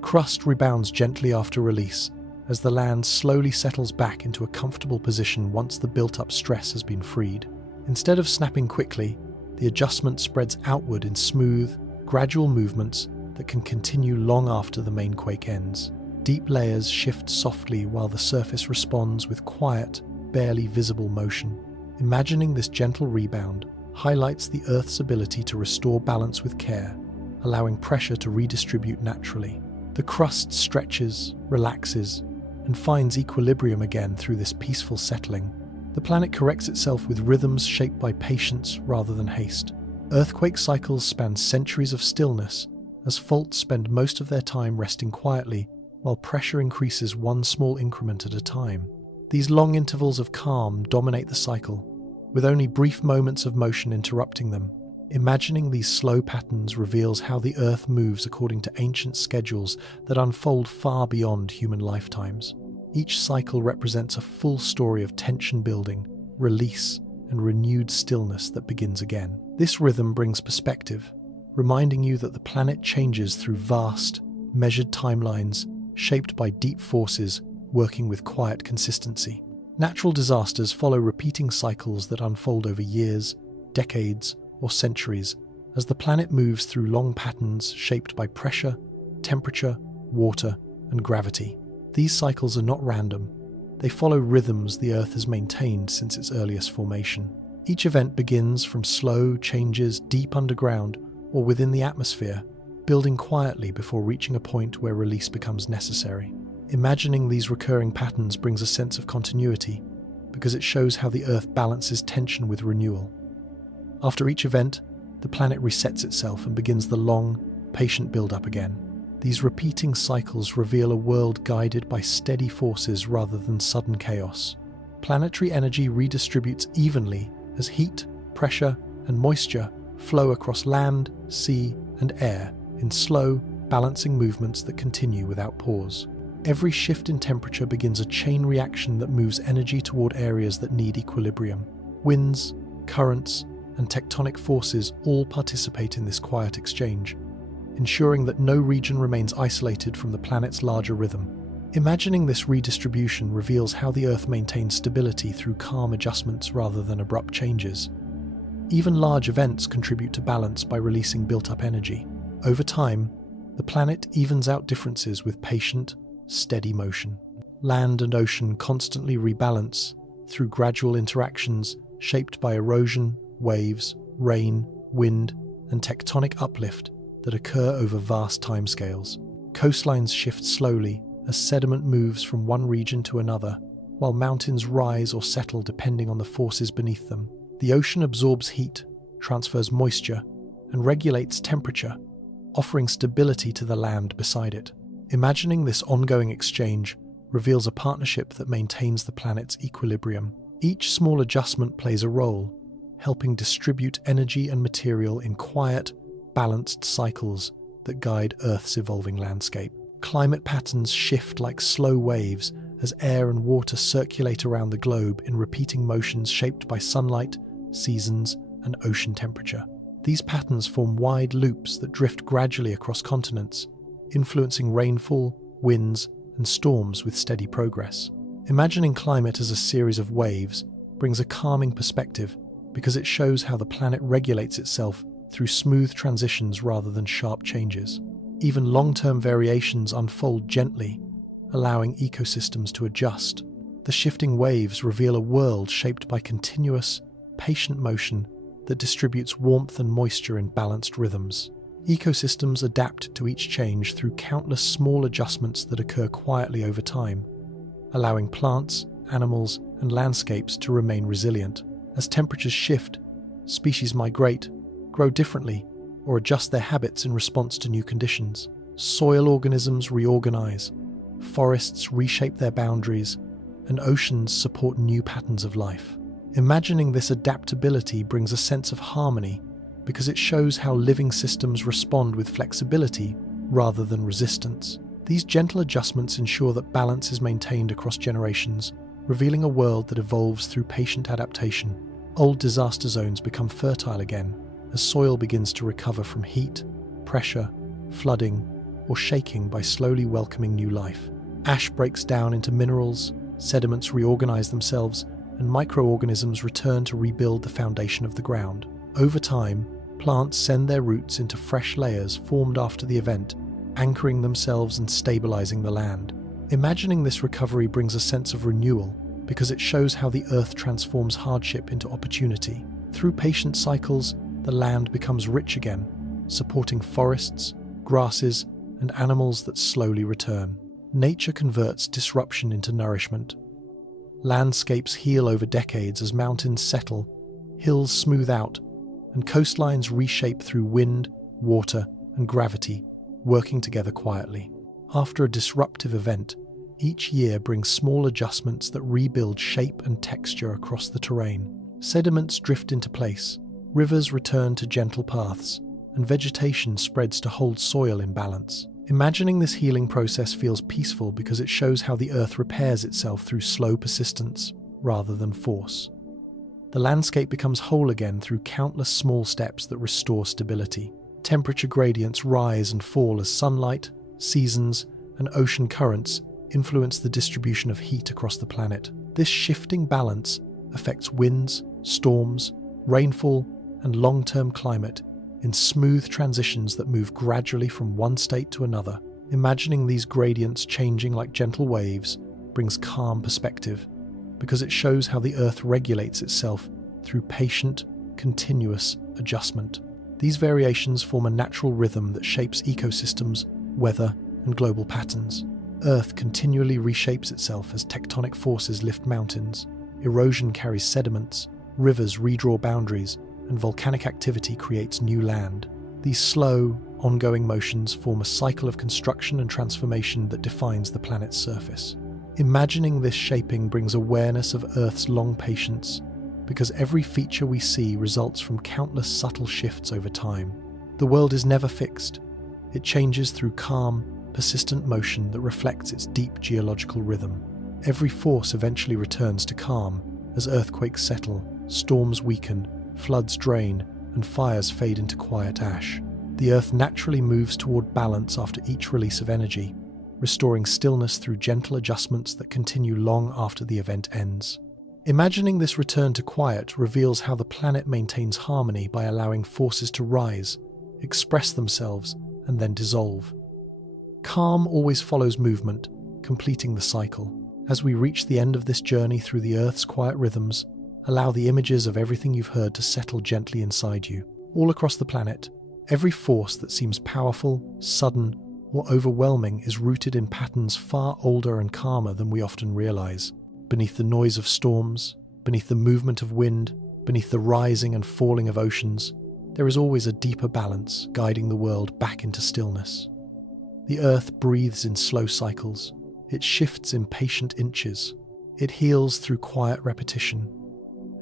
Crust rebounds gently after release as the land slowly settles back into a comfortable position once the built-up stress has been freed. Instead of snapping quickly, the adjustment spreads outward in smooth, gradual movements that can continue long after the main quake ends. Deep layers shift softly while the surface responds with quiet, barely visible motion. Imagining this gentle rebound highlights the Earth's ability to restore balance with care, allowing pressure to redistribute naturally. The crust stretches, relaxes, and finds equilibrium again through this peaceful settling. The planet corrects itself with rhythms shaped by patience rather than haste. Earthquake cycles span centuries of stillness, as faults spend most of their time resting quietly, while pressure increases one small increment at a time. These long intervals of calm dominate the cycle, with only brief moments of motion interrupting them. Imagining these slow patterns reveals how the Earth moves according to ancient schedules that unfold far beyond human lifetimes. Each cycle represents a full story of tension building, release, and renewed stillness that begins again. This rhythm brings perspective, reminding you that the planet changes through vast, measured timelines shaped by deep forces working with quiet consistency. Natural disasters follow repeating cycles that unfold over years, decades, or centuries as the planet moves through long patterns shaped by pressure, temperature, water, and gravity. These cycles are not random. They follow rhythms the Earth has maintained since its earliest formation. Each event begins from slow changes deep underground or within the atmosphere, building quietly before reaching a point where release becomes necessary. Imagining these recurring patterns brings a sense of continuity because it shows how the Earth balances tension with renewal. After each event, the planet resets itself and begins the long, patient build-up again. These repeating cycles reveal a world guided by steady forces rather than sudden chaos. Planetary energy redistributes evenly as heat, pressure, and moisture flow across land, sea, and air in slow, balancing movements that continue without pause. Every shift in temperature begins a chain reaction that moves energy toward areas that need equilibrium. Winds, currents, and tectonic forces all participate in this quiet exchange, ensuring that no region remains isolated from the planet's larger rhythm. Imagining this redistribution reveals how the Earth maintains stability through calm adjustments rather than abrupt changes. Even large events contribute to balance by releasing built-up energy. Over time, the planet evens out differences with patient, steady motion. Land and ocean constantly rebalance through gradual interactions shaped by erosion, waves, rain, wind, and tectonic uplift that occur over vast timescales. Coastlines shift slowly as sediment moves from one region to another, while mountains rise or settle depending on the forces beneath them. The ocean absorbs heat, transfers moisture, and regulates temperature, offering stability to the land beside it. Imagining this ongoing exchange reveals a partnership that maintains the planet's equilibrium. Each small adjustment plays a role, helping distribute energy and material in quiet, balanced cycles that guide Earth's evolving landscape. Climate patterns shift like slow waves as air and water circulate around the globe in repeating motions shaped by sunlight, seasons, and ocean temperature. These patterns form wide loops that drift gradually across continents, influencing rainfall, winds, and storms with steady progress. Imagining climate as a series of waves brings a calming perspective because it shows how the planet regulates itself through smooth transitions rather than sharp changes. Even long-term variations unfold gently, allowing ecosystems to adjust. The shifting waves reveal a world shaped by continuous, patient motion that distributes warmth and moisture in balanced rhythms. Ecosystems adapt to each change through countless small adjustments that occur quietly over time, allowing plants, animals, and landscapes to remain resilient. As temperatures shift, species migrate, grow differently, or adjust their habits in response to new conditions. Soil organisms reorganize, forests reshape their boundaries, and oceans support new patterns of life. Imagining this adaptability brings a sense of harmony because it shows how living systems respond with flexibility rather than resistance. These gentle adjustments ensure that balance is maintained across generations, revealing a world that evolves through patient adaptation. Old disaster zones become fertile again as soil begins to recover from heat, pressure, flooding, or shaking by slowly welcoming new life. Ash breaks down into minerals, sediments reorganize themselves, and microorganisms return to rebuild the foundation of the ground. Over time, plants send their roots into fresh layers formed after the event, anchoring themselves and stabilizing the land. Imagining this recovery brings a sense of renewal because it shows how the earth transforms hardship into opportunity. Through patient cycles, the land becomes rich again, supporting forests, grasses, and animals that slowly return. Nature converts disruption into nourishment. Landscapes heal over decades as mountains settle, hills smooth out, and coastlines reshape through wind, water, and gravity, working together quietly. After a disruptive event, each year brings small adjustments that rebuild shape and texture across the terrain. Sediments drift into place, rivers return to gentle paths, and vegetation spreads to hold soil in balance. Imagining this healing process feels peaceful because it shows how the earth repairs itself through slow persistence rather than force. The landscape becomes whole again through countless small steps that restore stability. Temperature gradients rise and fall as sunlight, seasons, and ocean currents influence the distribution of heat across the planet. This shifting balance affects winds, storms, rainfall, and long-term climate in smooth transitions that move gradually from one state to another. Imagining these gradients changing like gentle waves brings calm perspective because it shows how the earth regulates itself through patient, continuous adjustment. These variations form a natural rhythm that shapes ecosystems, weather, and global patterns. Earth continually reshapes itself as tectonic forces lift mountains, erosion carries sediments, rivers redraw boundaries, and volcanic activity creates new land. These slow, ongoing motions form a cycle of construction and transformation that defines the planet's surface. Imagining this shaping brings awareness of Earth's long patience, because every feature we see results from countless subtle shifts over time. The world is never fixed. It changes through calm, persistent motion that reflects its deep geological rhythm. Every force eventually returns to calm as earthquakes settle, storms weaken, floods drain, and fires fade into quiet ash. The Earth naturally moves toward balance after each release of energy, restoring stillness through gentle adjustments that continue long after the event ends. Imagining this return to quiet reveals how the planet maintains harmony by allowing forces to rise, express themselves, and then dissolve. Calm always follows movement, completing the cycle. As we reach the end of this journey through the Earth's quiet rhythms, allow the images of everything you've heard to settle gently inside you. All across the planet, every force that seems powerful, sudden, or overwhelming is rooted in patterns far older and calmer than we often realize. Beneath the noise of storms, beneath the movement of wind, beneath the rising and falling of oceans, there is always a deeper balance guiding the world back into stillness. The Earth breathes in slow cycles. It shifts in patient inches. It heals through quiet repetition.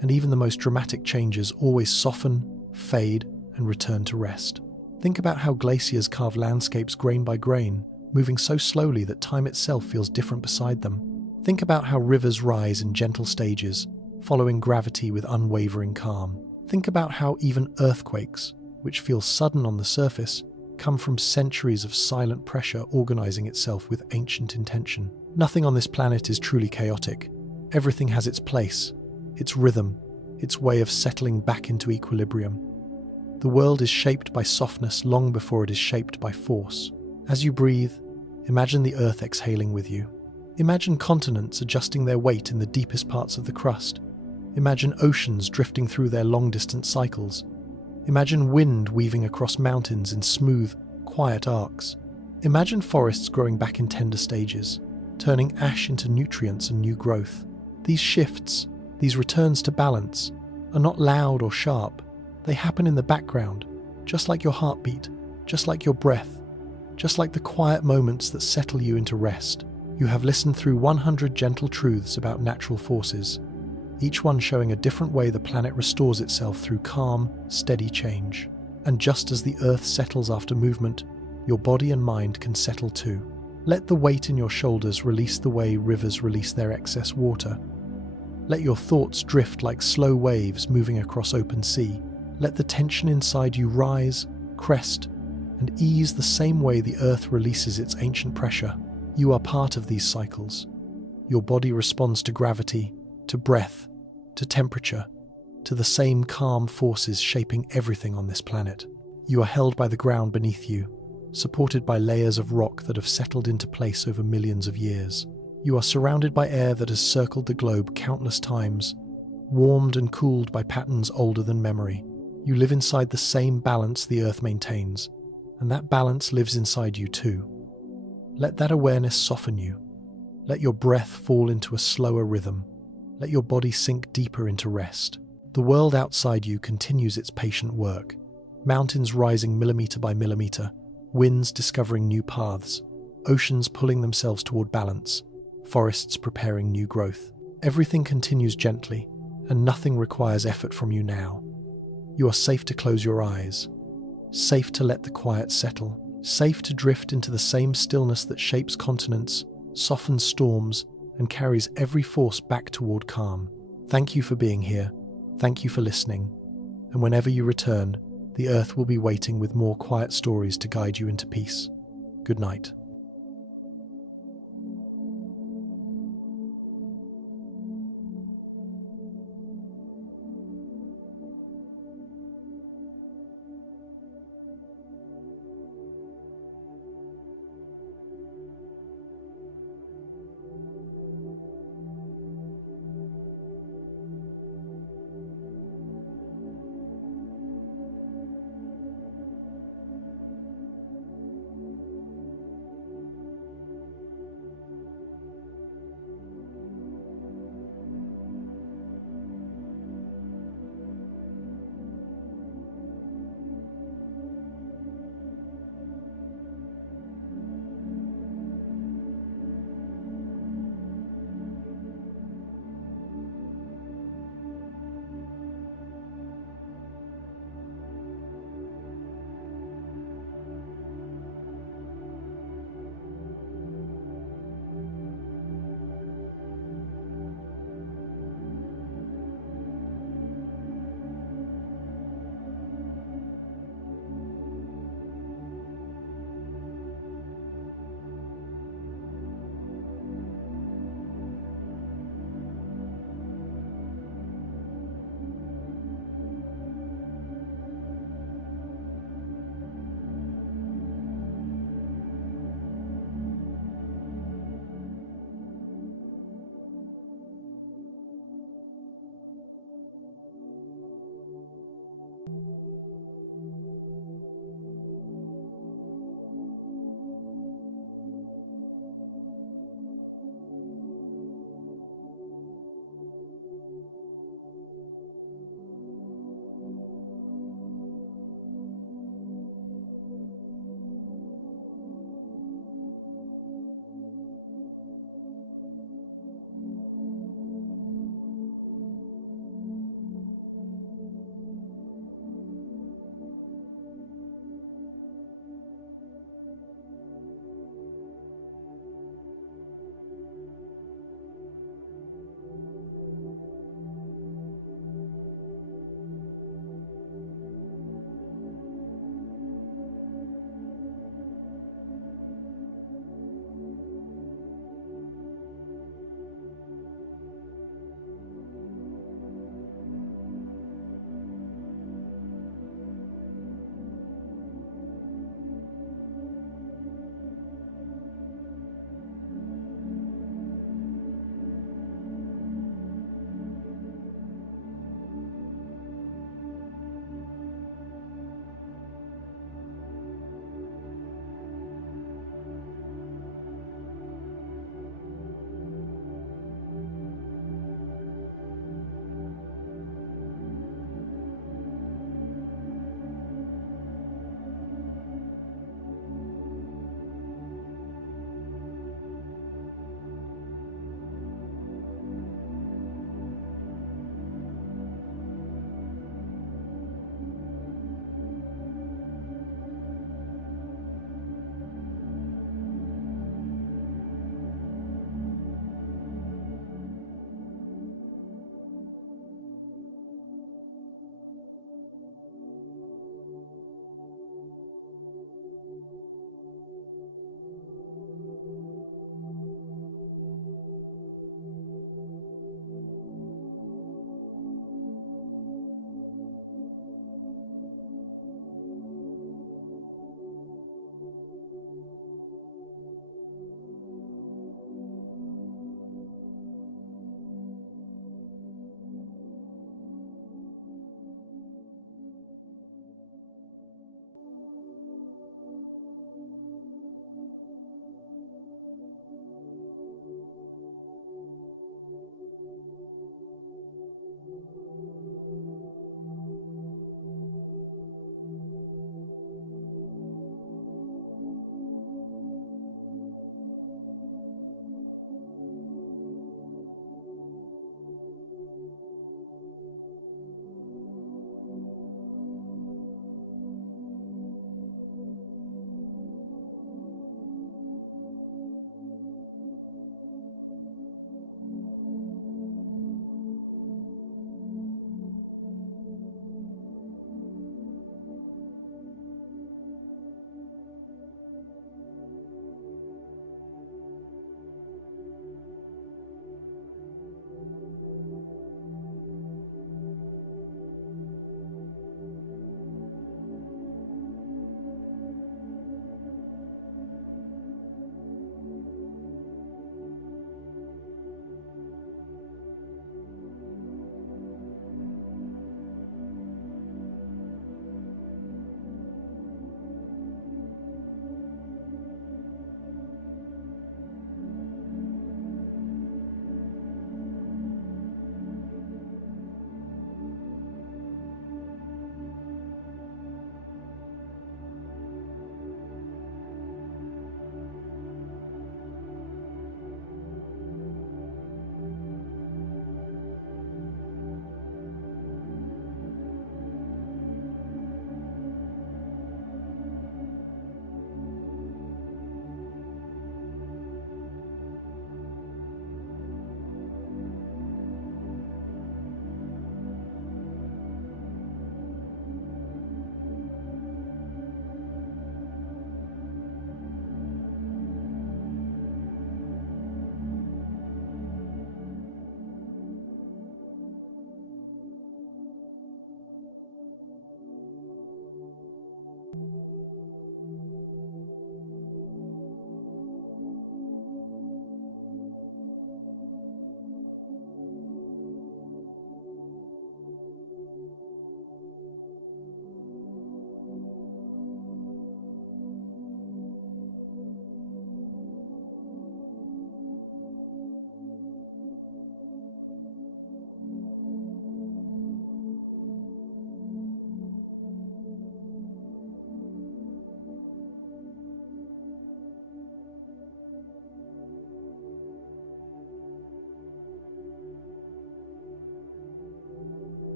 And even the most dramatic changes always soften, fade, and return to rest. Think about how glaciers carve landscapes grain by grain, moving so slowly that time itself feels different beside them. Think about how rivers rise in gentle stages, following gravity with unwavering calm. Think about how even earthquakes, which feel sudden on the surface, come from centuries of silent pressure organizing itself with ancient intention. Nothing on this planet is truly chaotic. Everything has its place, its rhythm, its way of settling back into equilibrium. The world is shaped by softness long before it is shaped by force. As you breathe, imagine the Earth exhaling with you. Imagine continents adjusting their weight in the deepest parts of the crust. Imagine oceans drifting through their long-distance cycles. Imagine wind weaving across mountains in smooth, quiet arcs. Imagine forests growing back in tender stages, turning ash into nutrients and new growth. These shifts, these returns to balance, are not loud or sharp. They happen in the background, just like your heartbeat, just like your breath, just like the quiet moments that settle you into rest. You have listened through 100 gentle truths about natural forces, each one showing a different way the planet restores itself through calm, steady change. And just as the Earth settles after movement, your body and mind can settle too. Let the weight in your shoulders release the way rivers release their excess water. Let your thoughts drift like slow waves moving across open sea. Let the tension inside you rise, crest, and ease the same way the Earth releases its ancient pressure. You are part of these cycles. Your body responds to gravity, to breath, to temperature, to the same calm forces shaping everything on this planet. You are held by the ground beneath you, supported by layers of rock that have settled into place over millions of years. You are surrounded by air that has circled the globe countless times, warmed and cooled by patterns older than memory. You live inside the same balance the Earth maintains, and that balance lives inside you too. Let that awareness soften you. Let your breath fall into a slower rhythm. Let your body sink deeper into rest. The world outside you continues its patient work. Mountains rising millimeter by millimeter, winds discovering new paths, oceans pulling themselves toward balance, forests preparing new growth. Everything continues gently, and nothing requires effort from you now. You are safe to close your eyes, safe to let the quiet settle, safe to drift into the same stillness that shapes continents, softens storms, and carries every force back toward calm. Thank you for being here. Thank you for listening. And whenever you return, the Earth will be waiting with more quiet stories to guide you into peace. Good night.